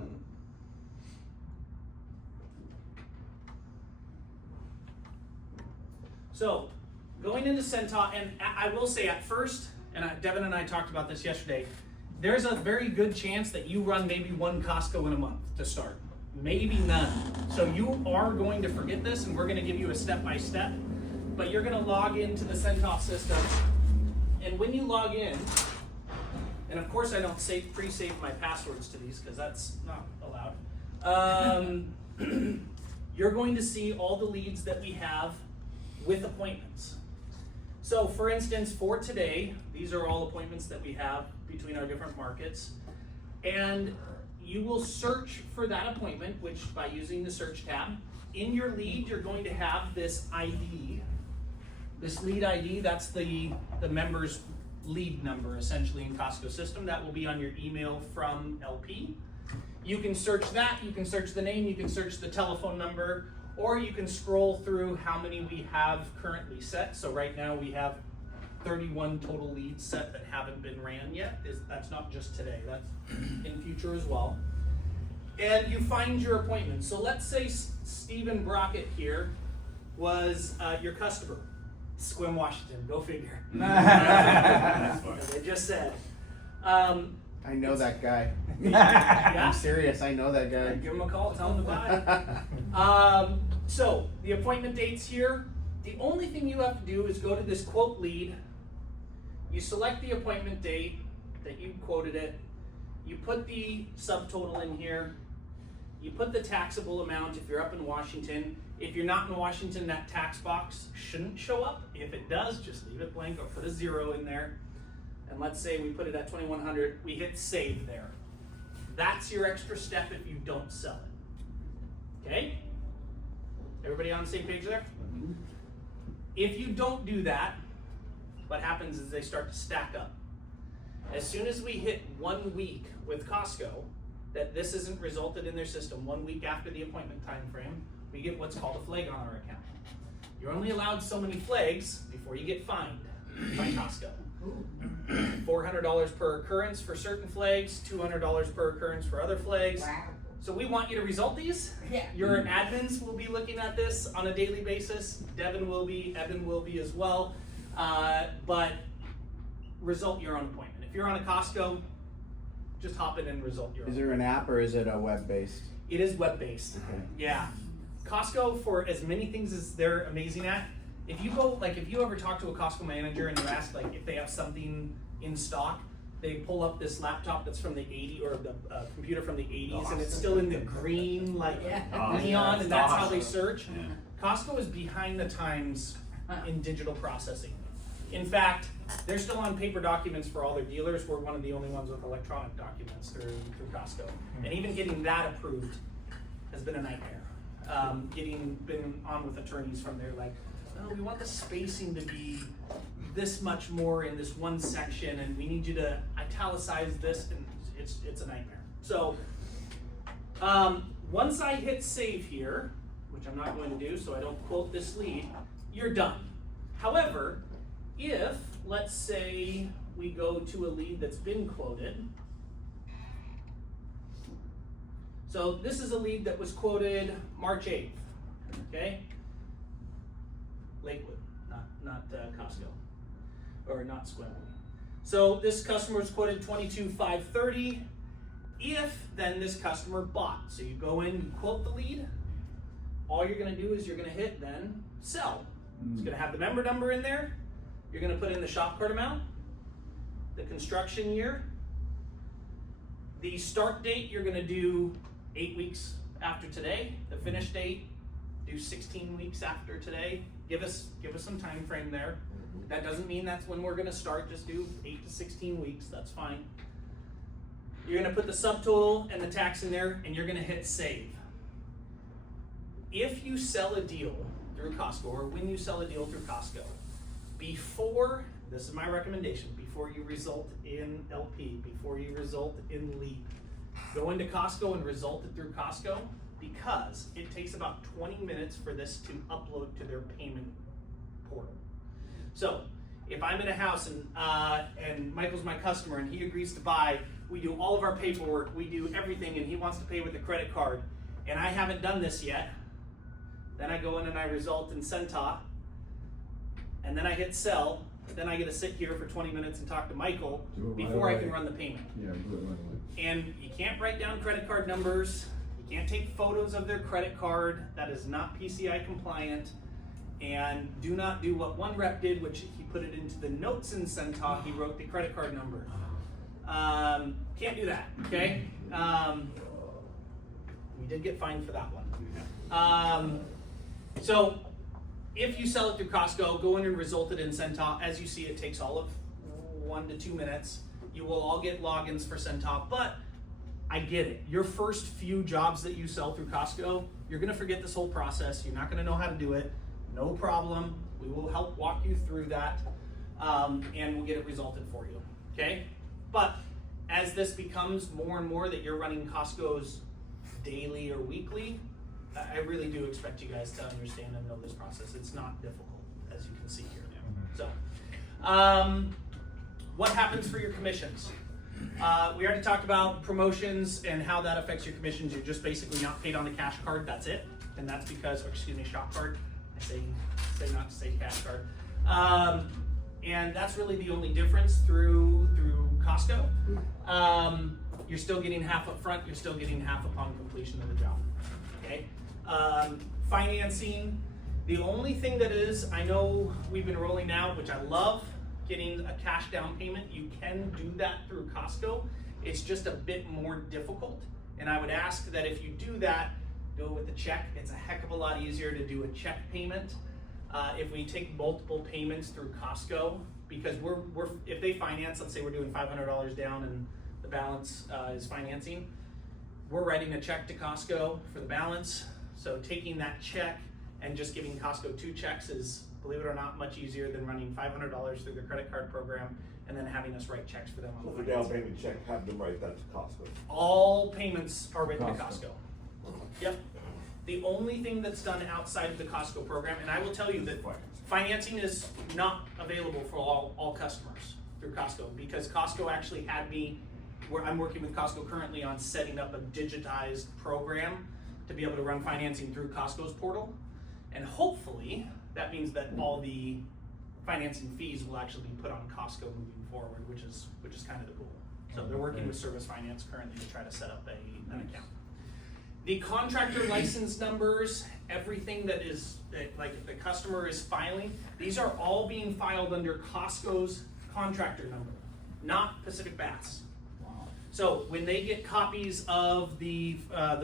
So, going into Centos, and I will say at first, and Devin and I talked about this yesterday, there's a very good chance that you run maybe one Costco in a month to start, maybe none. So you are going to forget this, and we're going to give you a step-by-step, but you're going to log into the Centos system, and when you log in, and of course I don't pre-save my passwords to these because that's not allowed, you're going to see all the leads that we have with appointments. So for instance, for today, these are all appointments that we have between our different markets. And you will search for that appointment, which by using the search tab, in your lead, you're going to have this ID. This lead ID, that's the member's lead number essentially in Costco system. That will be on your email from LP. You can search that, you can search the name, you can search the telephone number, or you can scroll through how many we have currently set. So right now we have 31 total leads set that haven't been ran yet. That's not just today, that's in future as well. And you find your appointment. So let's say Stephen Brockett here was your customer. Sequim, Washington, go figure. As I just said. I know that guy. Yeah? I'm serious, I know that guy. Give him a call, tell him to buy. So the appointment date's here. The only thing you have to do is go to this quote lead. You select the appointment date that you quoted it. You put the subtotal in here. You put the taxable amount if you're up in Washington. If you're not in Washington, that tax box shouldn't show up. If it does, just leave it blank or put a 0 in there. And let's say we put it at 2100, we hit save there. That's your extra step if you don't sell it. Okay? Everybody on the same page there? If you don't do that, what happens is they start to stack up. As soon as we hit 1 week with Costco, that this isn't resulted in their system, 1 week after the appointment time frame, we get what's called a flag on our account. You're only allowed so many flags before you get fined by Costco. $400 per occurrence for certain flags, $200 per occurrence for other flags. Wow. So we want you to result these. Yeah. Your admins will be looking at this on a daily basis. Devin will be, Evan will be as well. But result your own appointment. If you're on a Costco, just hop in and result your own. Is there an app or is it a web-based? It is web-based. Okay. Yeah. Costco, for as many things as they're amazing at, if you go, like if you ever talk to a Costco manager and you ask like if they have something in stock, they pull up this laptop that's from the 80s or the computer from the 80s and it's still in the green like neon and that's how they search. Yeah. Costco is behind the times in digital processing. In fact, they're still on paper documents for all their dealers. We're one of the only ones with electronic documents through Costco. And even getting that approved has been a nightmare. Been on with attorneys from there, like, oh, we want the spacing to be this much more in this one section, and we need you to italicize this, and it's a nightmare. So, once I hit save here, which I'm not going to do, so I don't quote this lead, you're done. However, if, let's say, we go to a lead that's been quoted. So this is a lead that was quoted March 8th, okay? Lakewood, not Costco, or not Squimble. So this customer was quoted 22,530. If then this customer bought, so you go in, you quote the lead, all you're gonna do is you're gonna hit then sell. It's gonna have the member number in there. You're gonna put in the shop card amount, the construction year, the start date you're gonna do 8 weeks after today, the finish date, do 16 weeks after today. Give us some time frame there. That doesn't mean that's when we're gonna start, just do 8 to 16 weeks, that's fine. You're gonna put the subtotal and the tax in there, and you're gonna hit save. If you sell a deal through Costco, or when you sell a deal through Costco, before, this is my recommendation, before you result in LP, before you result in lead, go into Costco and result it through Costco, because it takes about 20 minutes for this to upload to their payment portal. So, if I'm in a house and Michael's my customer and he agrees to buy, we do all of our paperwork, we do everything, and he wants to pay with a credit card, and I haven't done this yet, then I go in and I result in Centos, and then I hit sell, then I get to sit here for 20 minutes and talk to Michael before I can run the payment. Yeah, do it right away. And you can't write down credit card numbers, you can't take photos of their credit card, that is not PCI compliant, and do not do what one rep did, which he put it into the notes in Centos, he wrote the credit card number. Can't do that, okay? We did get fined for that one. So, if you sell it through Costco, go in and result it in Centos. As you see, it takes all of 1 to 2 minutes. You will all get logins for Centos, but I get it. Your first few jobs that you sell through Costco, you're gonna forget this whole process. You're not gonna know how to do it. No problem. We will help walk you through that, and we'll get it resulted for you, okay? But as this becomes more and more that you're running Costco's daily or weekly, I really do expect you guys to understand and know this process. It's not difficult, as you can see here. So, what happens for your commissions? We already talked about promotions and how that affects your commissions. You're just basically not paid on a cash card, that's it. And that's because, or excuse me, shop card. I say not to say cash card. And that's really the only difference through Costco. You're still getting half up front, you're still getting half upon completion of the job, okay? Financing, the only thing that is, I know we've been rolling out, which I love, getting a cash down payment. You can do that through Costco. It's just a bit more difficult. And I would ask that if you do that, do it with a check. It's a heck of a lot easier to do a check payment. If we take multiple payments through Costco, because if they finance, let's say we're doing $500 down and the balance is financing, we're writing a check to Costco for the balance. So taking that check and just giving Costco 2 checks is, believe it or not, much easier than running $500 through the credit card program and then having us write checks for them. So for down payment check, have them write that to Costco. All payments are written to Costco. Yep. The only thing that's done outside of the Costco program, and I will tell you that financing is not available for all customers through Costco, because Costco actually had me, where I'm working with Costco currently on setting up a digitized program to be able to run financing through Costco's portal. And hopefully that means that all the financing fees will actually be put on Costco moving forward, which is kind of the goal. So they're working with Service Finance currently to try to set up an account. The contractor license numbers, everything that is, like if the customer is filing, these are all being filed under Costco's contractor number, not Pacific Bath's. So when they get copies of the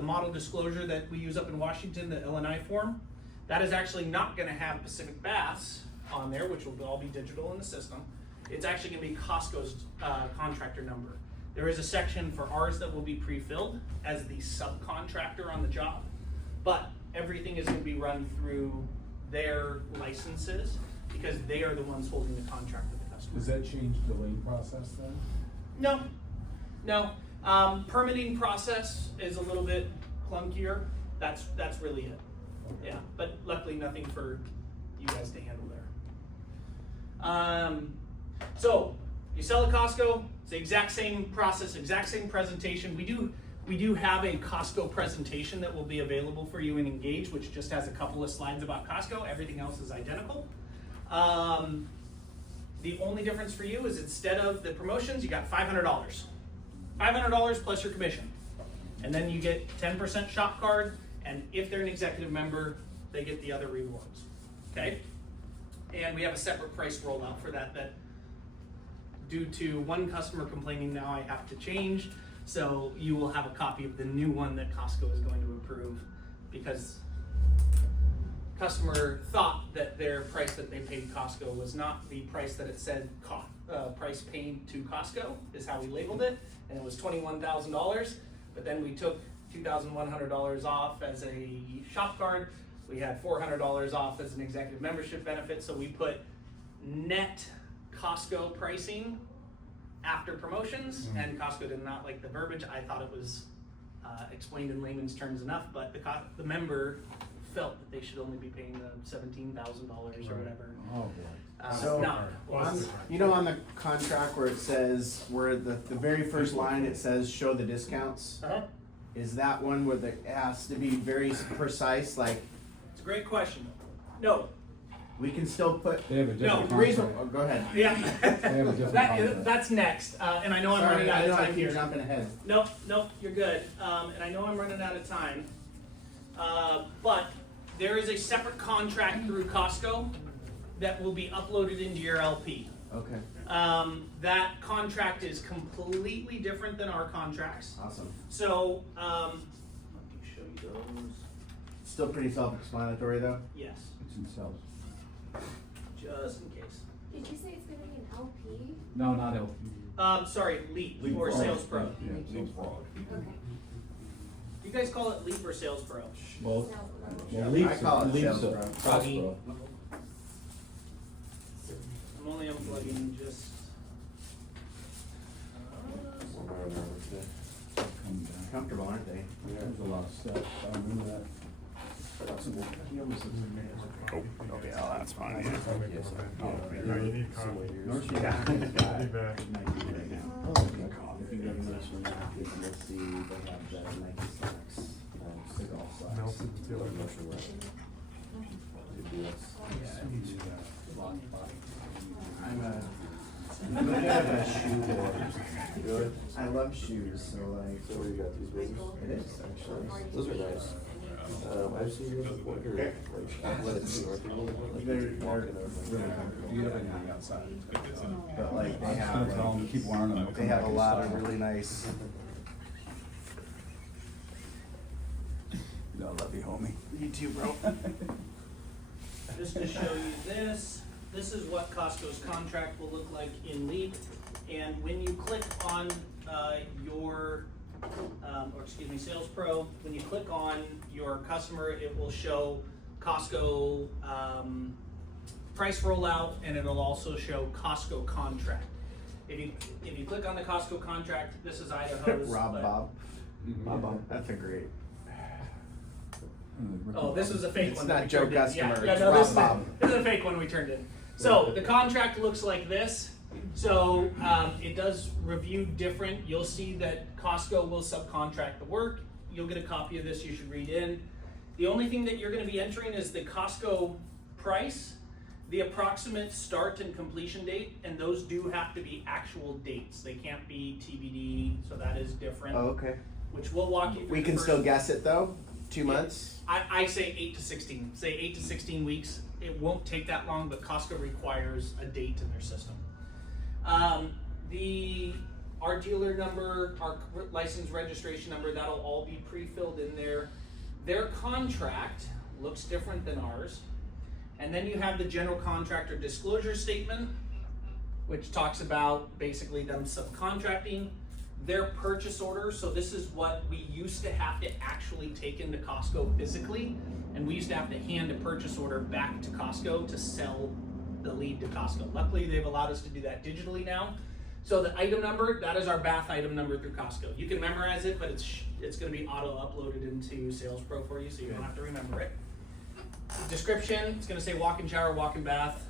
model disclosure that we use up in Washington, the L&I form, that is actually not gonna have Pacific Bath's on there, which will all be digital in the system. It's actually gonna be Costco's contractor number. There is a section for ours that will be pre-filled as the subcontractor on the job. But everything is gonna be run through their licenses, because they are the ones holding the contract with the customer. Does that change the lane process then? No. Permitting process is a little bit clunkier. That's really it. Yeah, but luckily nothing for you guys to handle there. So you sell at Costco, it's the exact same process, exact same presentation. We do have a Costco presentation that will be available for you in Engage, which just has a couple of slides about Costco. Everything else is identical. The only difference for you is instead of the promotions, you got $500. $500 plus your commission. And then you get 10% shop card, and if they're an executive member, they get the other rewards. Okay? And we have a separate price rollout for that due to one customer complaining now I have to change. So you will have a copy of the new one that Costco is going to approve, because customer thought that their price that they paid Costco was not the price that it said price paid to Costco is how we labeled it, and it was $21,000. But then we took $2,100 off as a shop card. We had $400 off as an executive membership benefit. So we put net Costco pricing after promotions, and Costco did not like the verbiage. I thought it was explained in layman's terms enough, but the member felt that they should only be paying the $17,000 or whatever. Oh, boy. So, no. You know, on the contract where it says, where the very first line, it says show the discounts, is that one where it has to be very precise, like, It's a great question. No. we can still put, They have a different the reason- contract. oh, go ahead. Yeah. They have a different contract. That's next, and I know I'm Sorry, running out I of know I time keep here. jumping ahead. Nope, you're good. And I know I'm running out of time. But there is a separate contract through Costco that will be uploaded into your LP. Okay, That contract is completely different than our contracts. awesome. So, let me show you those. Still pretty self-explanatory though? Yes, It's in sales. just in case. Did you say it's gonna be an LP? No, not LP. Sorry, Leap or Leapfrog. Sales Pro. Yeah, Leapfrog. Okay. You guys call it Leap or Sales Pro? Well, Sales pro. well, I Leap's call it Leap's sales a pro. Costco. I'm only unplugging just. Come back. Comfortable, aren't they? There's a lot of steps. I remember that. Okay, oh, that's fine. No, you need coffee. North I'll be back. If you go to this one, you'll see they have the Nike socks, the golf socks. Melted together. I'm a bit of a shoe boy. I love shoes, so like. So where you got these babies? It is actually. Those are nice. I've seen yours before. They're like athletic too, aren't they? Like They're walking over. really comfortable. Do you have anything outside? But like they I'm just gonna tell them to keep wearing them. They'll they come have back a in lot of style. really nice. No, love you, homie. You too, bro. Just to show you this is what Costco's contract will look like in Leap. And when you click on Sales Pro, when you click on your customer, it will show Costco price rollout, and it'll also show Costco contract. If you click on the Costco contract, this is Idaho's. Rob Bob. Bob. That's a great. Oh, this was a fake It's one. not that we Joe turned in. Customer, Yeah, it's no, Rob Bob. this is a fake one we turned in. So the contract looks like this. So it does review different. You'll see that Costco will subcontract the work. You'll get a copy of this. You should read in. The only thing that you're going to be entering is the Costco price, the approximate start and completion date, and those do have to be actual dates. They can't be TBD, so that is different. Oh, okay. Which we'll walk you through. We the can first- still guess it though. 2 months. I say 8 to 16. Say 8 to 16 weeks. It won't take that long, but Costco requires a date in their system. Our dealer number, our license registration number, that'll all be pre-filled in there. Their contract looks different than ours. And then you have the general contractor disclosure statement, which talks about basically them subcontracting. their purchase order, so this is what we used to have to actually take into Costco physically, and we used to have to hand a purchase order back to Costco to sell the lead to Costco. Luckily, they've allowed us to do that digitally now. So the item number, that is our bath item number through Costco. You can memorize it, but it's gonna be auto-uploaded into Sales Pro for you, so you don't have to remember it. Description, it's gonna say walk-in shower, walk-in bath.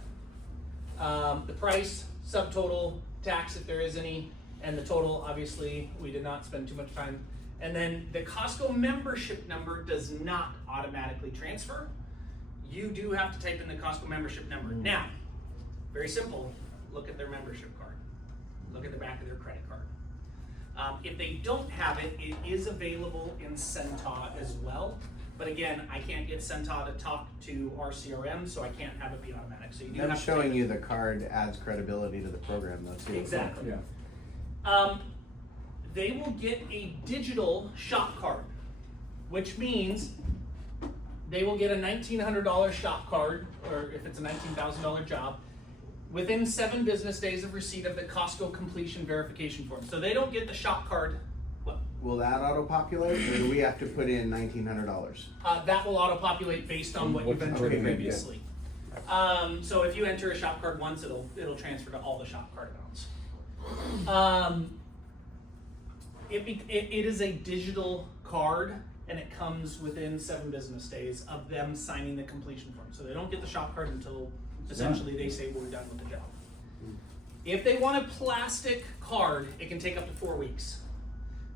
The price, subtotal, tax if there is any, and the total, obviously, we did not spend too much time. And then the Costco membership number does not automatically transfer. You do have to type in the Costco membership number. Now, very simple, look at their membership card. Look at the back of their credit card. If they don't have it, it is available in Centau as well. But again, I can't get Centau to talk to our CRM, so I can't have it be automatic. So you do Them have to showing type you the card adds credibility to the program though too. Exactly. Yeah. They will get a digital shop card, which means they will get a $1,900 shop card, or if it's a $19,000 job, within 7 business days of receipt of the Costco completion verification form. So they don't get the shop card. Well, Will that auto-populate, or do we have to put in $1,900? that will auto-populate based on what you've entered Okay, good. previously. So if you enter a shop card once, it'll transfer to all the shop card amounts. It is a digital card, and it comes within 7 business days of them signing the completion form. So they don't get the shop card until essentially they say we're done with the job. If they want a plastic card, it can take up to 4 weeks.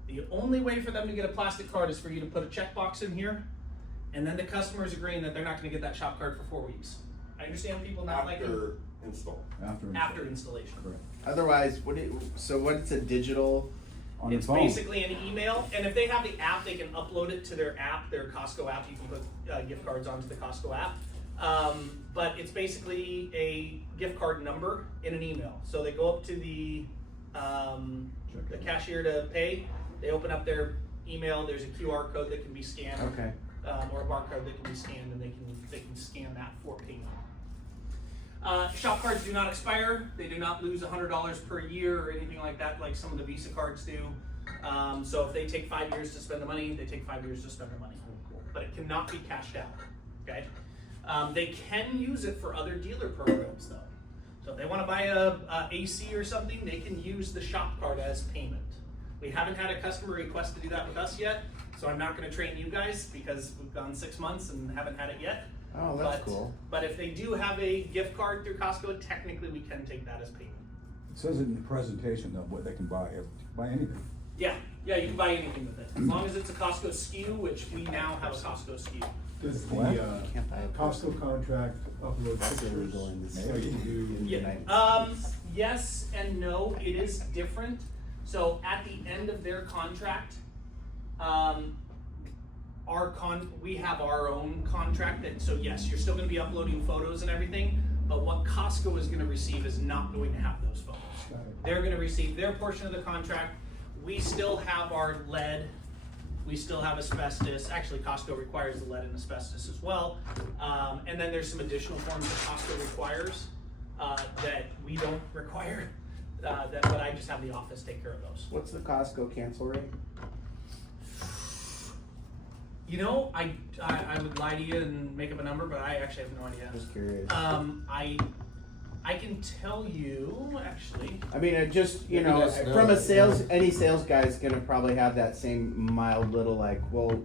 The only way for them to get a plastic card is for you to put a checkbox in here, and then the customer is agreeing that they're not gonna get that shop card for 4 weeks. I understand people not liking After install. after installation. Correct. Otherwise, what's a digital? On your It's phone. basically an email, and if they have the app, they can upload it to their app, their Costco app. You can put gift cards onto the Costco app. But it's basically a gift card number in an email. So they go up to the cashier to pay. They open up their email. There's a QR code that can be scanned, Okay. or a barcode that can be scanned, and they can scan that for payment. Shop cards do not expire. They do not lose $100 per year or anything like that, like some of the Visa cards do. So if they take 5 years to spend the money, they take 5 years to spend the money. But it cannot be cashed out. Okay. They can use it for other dealer programs though. So if they want to buy a AC or something, they can use the shop card as payment. We haven't had a customer request to do that with us yet, so I'm not going to train you guys because we've gone 6 months and haven't had it yet. Oh, that's cool. But if they do have a gift card through Costco, technically we can take that as payment. It says it in the presentation of what they can buy anything. Yeah, you can buy anything with it. As long as it's a Costco SKU, which we now have a Costco SKU. Does the Can't buy a Costco contract upload That's where we're pictures going this like you year. do in Yeah. Yes and no, it is different. So at the end of their contract, we have our own contract that, so yes, you're still gonna be uploading photos and everything, but what Costco is gonna receive is not going to have those photos. Got it. They're gonna receive their portion of the contract. We still have our lead, we still have asbestos. Actually, Costco requires the lead and asbestos as well. And then there's some additional forms that Costco requires that we don't require, but I just have the office take care of those. What's the Costco cancel rate? You know, I would lie to you and make up a number, but I actually have no idea. Just curious. I can tell you, actually. I mean, it just, you Maybe know, that's from a no. sales, any sales guy's gonna probably have that same mild little like, well,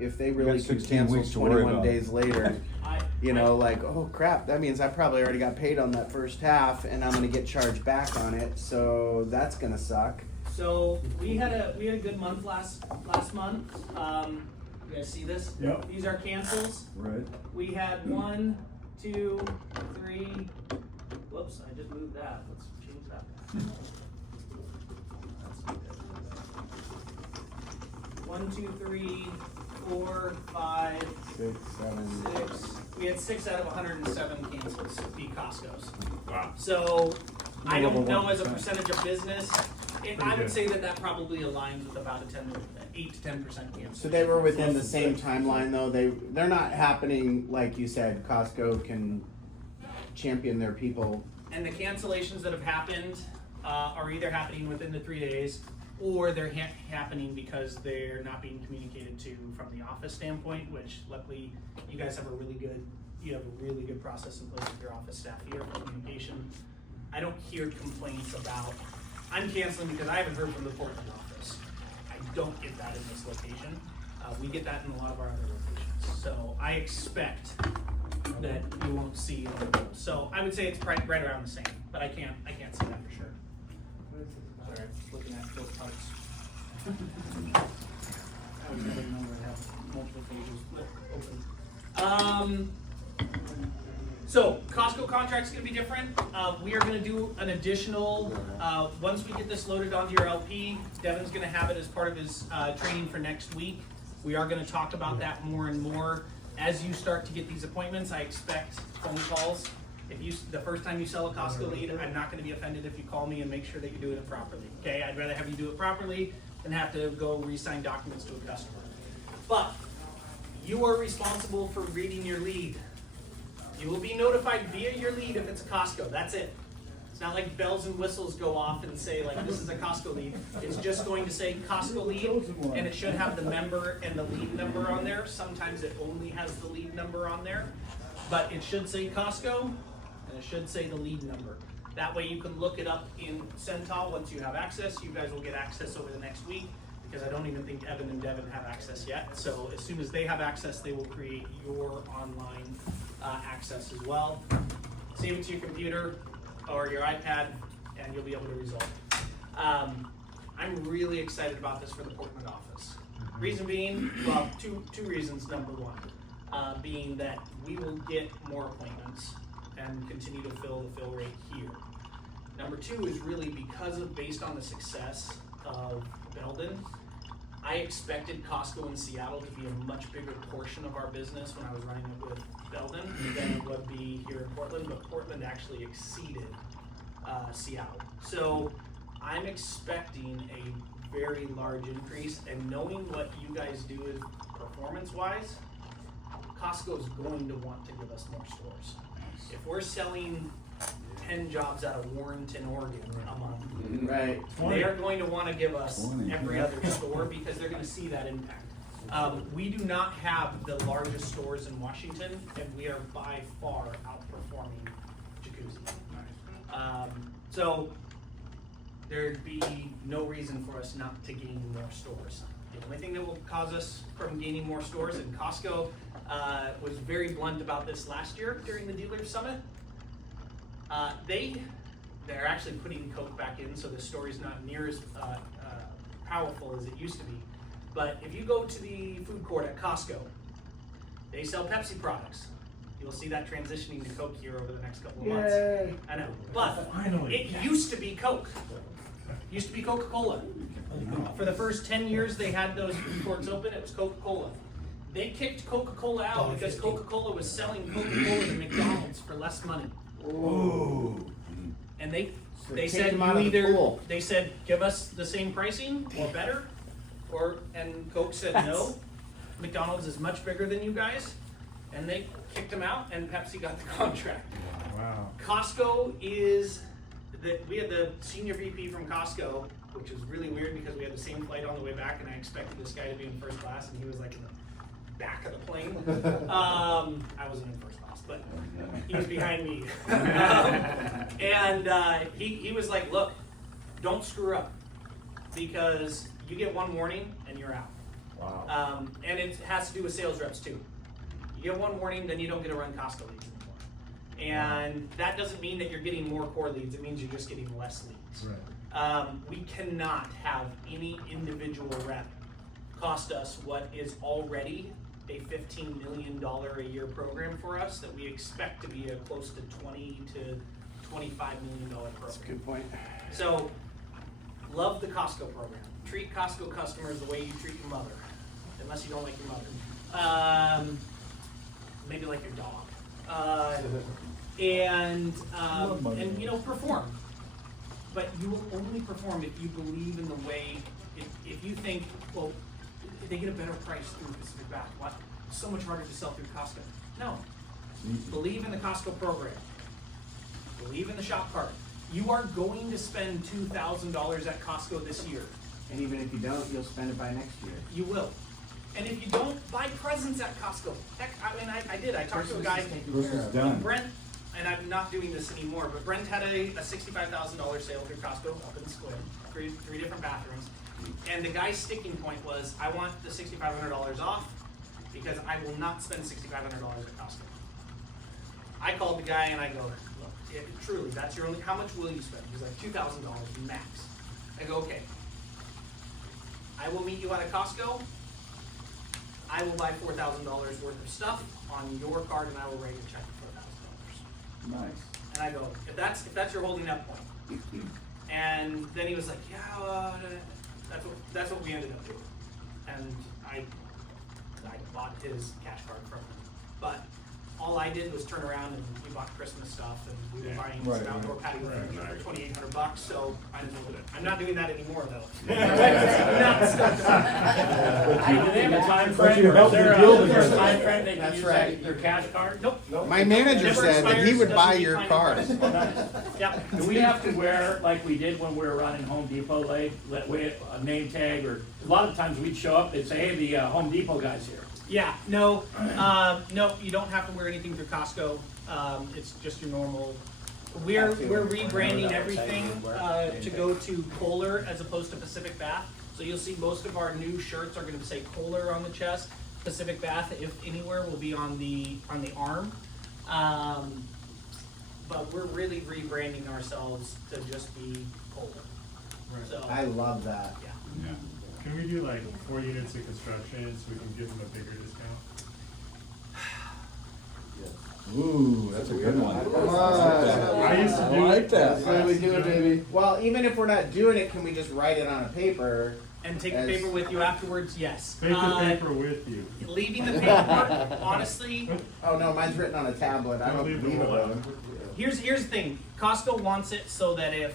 if they really got could 16 cancel weeks to worry 21 about. days later, you know, like, oh crap, that means I probably already got paid on that first half and I'm gonna get charged back on it, so that's gonna suck. So we had a good month last month. You guys see this? Yep. These are cancels. Right. We had 1, 2, 3. Whoops, I just moved that. Let's change that. One, 2, 3, 4, 5, 6, 7. 6. We had 6 out of 107 cancels be Costco's. Wow. So I don't know as a percentage of business. I would say that probably aligns with about a 8 to 10% cancel. So they were within the same timeline though, they're not happening, like you said, Costco can champion their people. And the cancellations that have happened are either happening within the 3 days, or they're happening because they're not being communicated to from the office standpoint, which luckily you guys have a really good process in place with your office staff here for communication. I don't hear complaints about, I'm canceling because I haven't heard from the Portland office. I don't get that in this location. We get that in a lot of our other locations. So I expect that you won't see all of those. So I would say it's right around the same, but I can't say that for sure. Sorry, looking at those parts. I was never remember to have multiple pages open. So Costco contract's gonna be different. We are gonna do an additional, once we get this loaded onto your LP, Devin's gonna have it as part of his training for next week. We are gonna talk about that more and more. As you start to get these appointments, I expect phone calls. If the first time you sell a Costco lead, I'm not gonna be offended if you call me and make sure that you're doing it properly, okay? I'd rather have you do it properly than have to go re-sign documents to a customer. But you are responsible for reading your lead. You will be notified via your lead if it's a Costco, that's it. It's not like bells and whistles go off and say like, this is a Costco lead. It's just going to say Costco lead, and it should have the member and the lead number on there. Sometimes it only has the lead number on there, but it should say Costco, and it should say the lead number. That way you can look it up in Cental once you have access. You guys will get access over the next week, because I don't even think Evan and Devin have access yet. So as soon as they have access, they will create your online access as well. Save it to your computer or your iPad, and you'll be able to resolve it. I'm really excited about this for the Portland office. Reason being, well, two reasons. Number one, being that we will get more appointments and continue to fill the fill rate here. Number two is really based on the success of Belden. I expected Costco in Seattle to be a much bigger portion of our business when I was running it with Belden than it would be here in Portland, but Portland actually exceeded Seattle. So I'm expecting a very large increase, and knowing what you guys do is performance-wise, Costco is going to want to give us more stores. If we're selling 10 jobs out of Warrenton, Oregon a month, Right. they are going to want to give us every other store because they're going to see that impact. We do not have the largest stores in Washington, and we are by far outperforming Jacuzzi. So there'd be no reason for us not to gain more stores. The only thing that will cause us from gaining more stores, and Costco was very blunt about this last year during the dealer summit. They're actually putting Coke back in, so the story's not near as powerful as it used to be. But if you go to the food court at Costco, they sell Pepsi products. You'll see that transitioning to Coke here over the next couple of months. Yay. I know, but Finally. it used to be Coke. It used to be Coca-Cola. For the first 10 years they had those food courts open, it was Coca-Cola. They kicked Coca-Cola out because Coca-Cola was selling Coca-Cola to McDonald's for less money. Ooh. And they take said them out of the pool. they said give us the same pricing or better, and Coke said no. McDonald's is much bigger than you guys, and they kicked them out, and Pepsi got the contract. Wow. Costco we had the senior VP from Costco, which was really weird because we had the same flight on the way back, and I expected this guy to be in first class, and he was like in the back of the plane. I wasn't in first class, but he was behind me. He was like, look, don't screw up, because you get one warning and you're out. Wow. And it has to do with sales reps too. You get one warning, then you don't get to run Costco leads anymore. And that doesn't mean that you're getting more core leads, it means you're just getting less leads. Right. We cannot have any individual rep cost us what is already a $15 million a year program for us that we expect to be a close to $20 to $25 million program. That's a good point. So, love the Costco program. Treat Costco customers the way you treat your mother, unless you don't like your mother. Maybe like your dog. And perform. But you will only perform if you believe in the way, if you think, well, they get a better price through Pacific Bath. What? It's so much harder to sell through Costco. No. Believe in the Costco program. Believe in the shop cart. You are going to spend $2,000 at Costco this year. And even if you don't, you'll spend it by next year. You will. And if you don't, buy presents at Costco. Heck, I mean, I did. I talked to a guy, Christmas done. Brent, and I'm not doing this anymore, but Brent had a $65,000 sale through Costco up in the square, three different bathrooms. And the guy's sticking point was, I want the $6,500 off because I will not spend $6,500 at Costco. I called the guy and I go, look, truly, that's your only, how much will you spend? He's like, $2,000 max. I go, okay. I will meet you at a Costco. I will buy $4,000 worth of stuff on your card, and I will write a check for $4,000. Nice. And I go, if that's your holding up point. And then he was like, yeah, that's what we ended up doing. And I bought his cash card from him. But all I did was turn around and we bought Christmas stuff, and we were buying Right, some outdoor right. patio furniture for $2,800. So I'm not doing that anymore though. Not stoked about it. Do they have a time But frame, you or is helped there me build a it. first time frame they can That's use right. their cash card? Nope. My manager Never said that he expires, would buy doesn't your need card. finance. Yeah. Do we have to wear, like we did when we were running Home Depot late, a name tag, or a lot of times we'd show up, they'd say, hey, the Home Depot guy's here. Yeah, no, you don't have to wear anything through Costco. It's just your normal. We're rebranding everything to go to Kohler as opposed to Pacific Bath. So you'll see most of our new shirts are going to say Kohler on the chest. Pacific Bath, if anywhere, will be on the arm. But we're really rebranding ourselves to just be Kohler. Right. So I love that. yeah. Yeah. Can we do like 4 units of construction so we can give them a bigger discount? Ooh, that's a good one. Come on. I used to do it. That's the way we do it, baby. Well, even if we're not doing it, can we just write it on a paper? And take the As- paper with you afterwards. Yes. Take the paper with you. Leaving the paper, honestly. Oh no, mine's written on a tablet. I don't Leave believe the it. roll. Here's the thing. Costco wants it so that if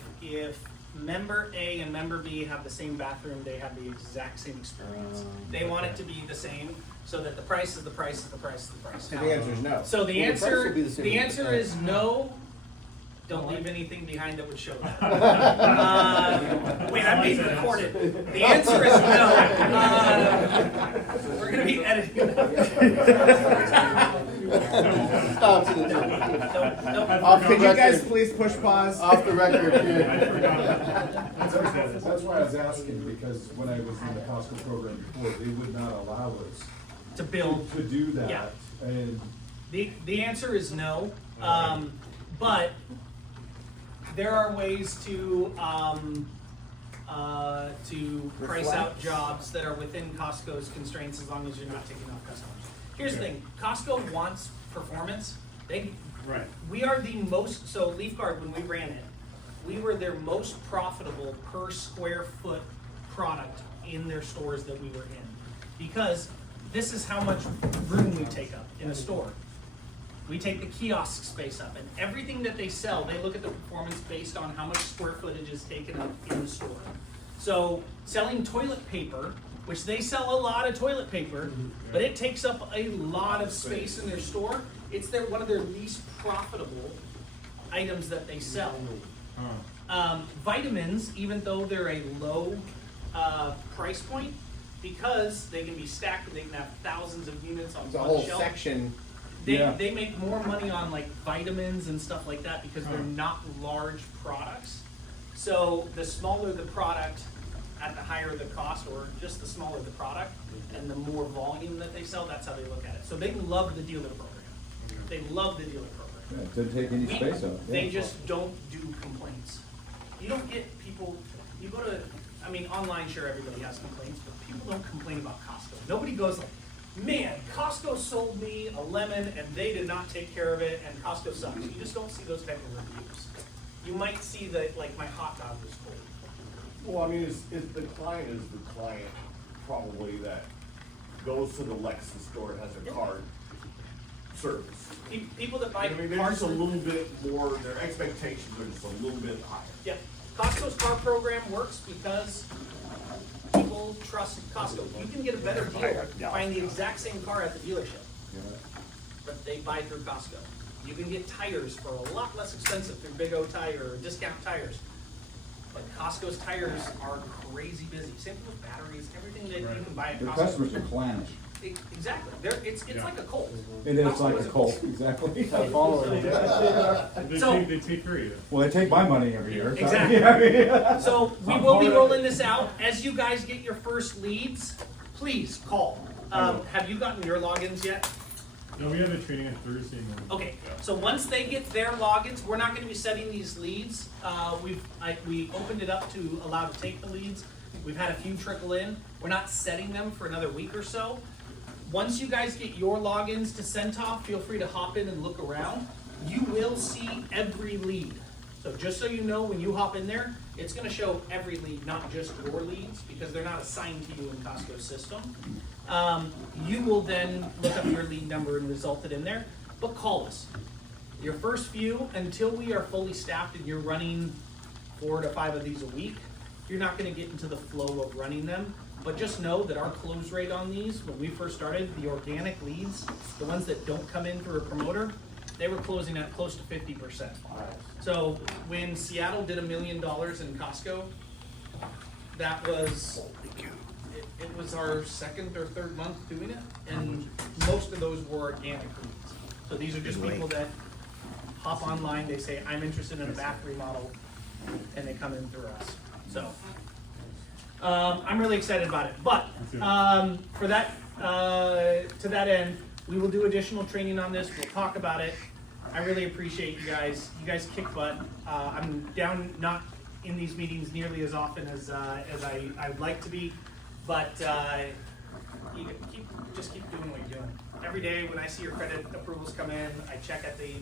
member A and member B have the same bathroom, they have the exact same experience. They want it to be the same, so that the price is the price is the price is the price. So the answer is no. So the Well, the price answer, will be the same. the answer is no. Don't leave anything behind that would show that. Wait, I'm being recorded. The answer is no. We're gonna be editing. Stop it. Nope. Could you guys please push pause? Off the record, I kid. forgot about that. That's why I was asking, because when I was in the Costco program before, they would not allow us To build. to do that. Yeah. And The answer is no, but there are ways to price out jobs that are within Costco's constraints as long as you're not taking off customers. Here's the thing, Costco wants performance. Right. We are the most, so Leaf Guard, when we ran it, we were their most profitable per square foot product in their stores that we were in. Because this is how much room we take up in a store. We take the kiosk space up, and everything that they sell, they look at the performance based on how much square footage is taken up in the store. So selling toilet paper, which they sell a lot of toilet paper, but it takes up a lot of space in their store. It's one of their least profitable items that they sell. Vitamins, even though they're a low price point, because they can be stacked, they can have thousands of units on It's a one whole shelf. section. They make more money on like vitamins and stuff like that because they're not large products. So the smaller the product, at the higher the cost, or just the smaller the product, and the more volume that they sell, that's how they look at it. So they love the dealer program. They love the dealer program. Yeah, it doesn't take any space up. They Yeah. just don't do complaints. You don't get people, you go to, I mean, online, sure, everybody has complaints, but people don't complain about Costco. Nobody goes like, man, Costco sold me a lemon and they did not take care of it and Costco sucks. You just don't see those type of reviews. You might see that, like, my hot dog was cold. Well, I mean, the client is the client probably that goes to the Lexus store and has a card service. People that buy I mean, they're cars. just a little bit more, their expectations are just a little bit higher. Yeah, Costco's car program works because people trust Costco. You can get a better deal buying the exact same car at the dealership, but they buy through Costco. You can get tires for a lot less expensive through Big O Tire or Discount Tires. but Costco's tires are crazy busy. Same thing with batteries, everything that you can buy at Their Costco. customers are clownish. Exactly. It's Yeah. like a cult. It is Costco like is a cult, exactly. They So- take care of you. Well, they take my money every year. so- Exactly. So we will be rolling this out. As you guys get your first leads, please call. Have you gotten your logins yet? No, we have a training on Thursday morning. Okay, Yeah. so once they get their logins, we're not gonna be setting these leads. We opened it up to allow to take the leads. We've had a few trickle in. We're not setting them for another week or so. Once you guys get your logins to Centoff, feel free to hop in and look around. You will see every lead. So just so you know, when you hop in there, it's gonna show every lead, not just your leads, because they're not assigned to you in Costco's system. You will then look up your lead number and result it in there, but call us. Your first few, until we are fully staffed and you're running 4 to 5 of these a week, you're not gonna get into the flow of running them. But just know that our close rate on these, when we first started, the organic leads, the ones that don't come in through a promoter, they were closing at close to 50%. So when Seattle did $1 million in Costco, that was, it was our second or third month doing it, and most of those were organic leads. So these are just people that hop online, they say, I'm interested in a bath remodel, and they come in through us. So I'm really excited about it. But for that, to that end, we will do additional training on this. We'll talk about it. I really appreciate you guys. You guys kick butt. I'm down not in these meetings nearly as often as I'd like to be, but you just keep doing what you're doing. Every day when I see your credit approvals come in, I check at the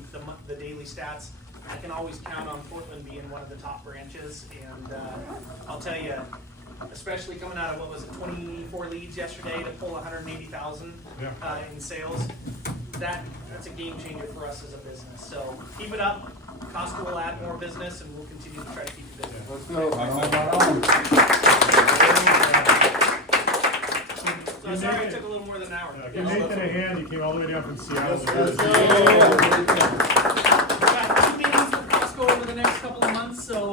daily stats. I can always count on Portland being one of the top branches, and I'll tell you, especially coming out of, what was it, 24 leads yesterday to pull 180,000 in sales, that's a game changer for us as a business. So keep it up. Costco will add more business, and we'll continue to try to keep you busy. Let's go. So sorry it took a little more than an hour. Give Nathan a hand, he came all the way down from Seattle. Let's go. We got 2 meetings with Costco over the next couple of months, so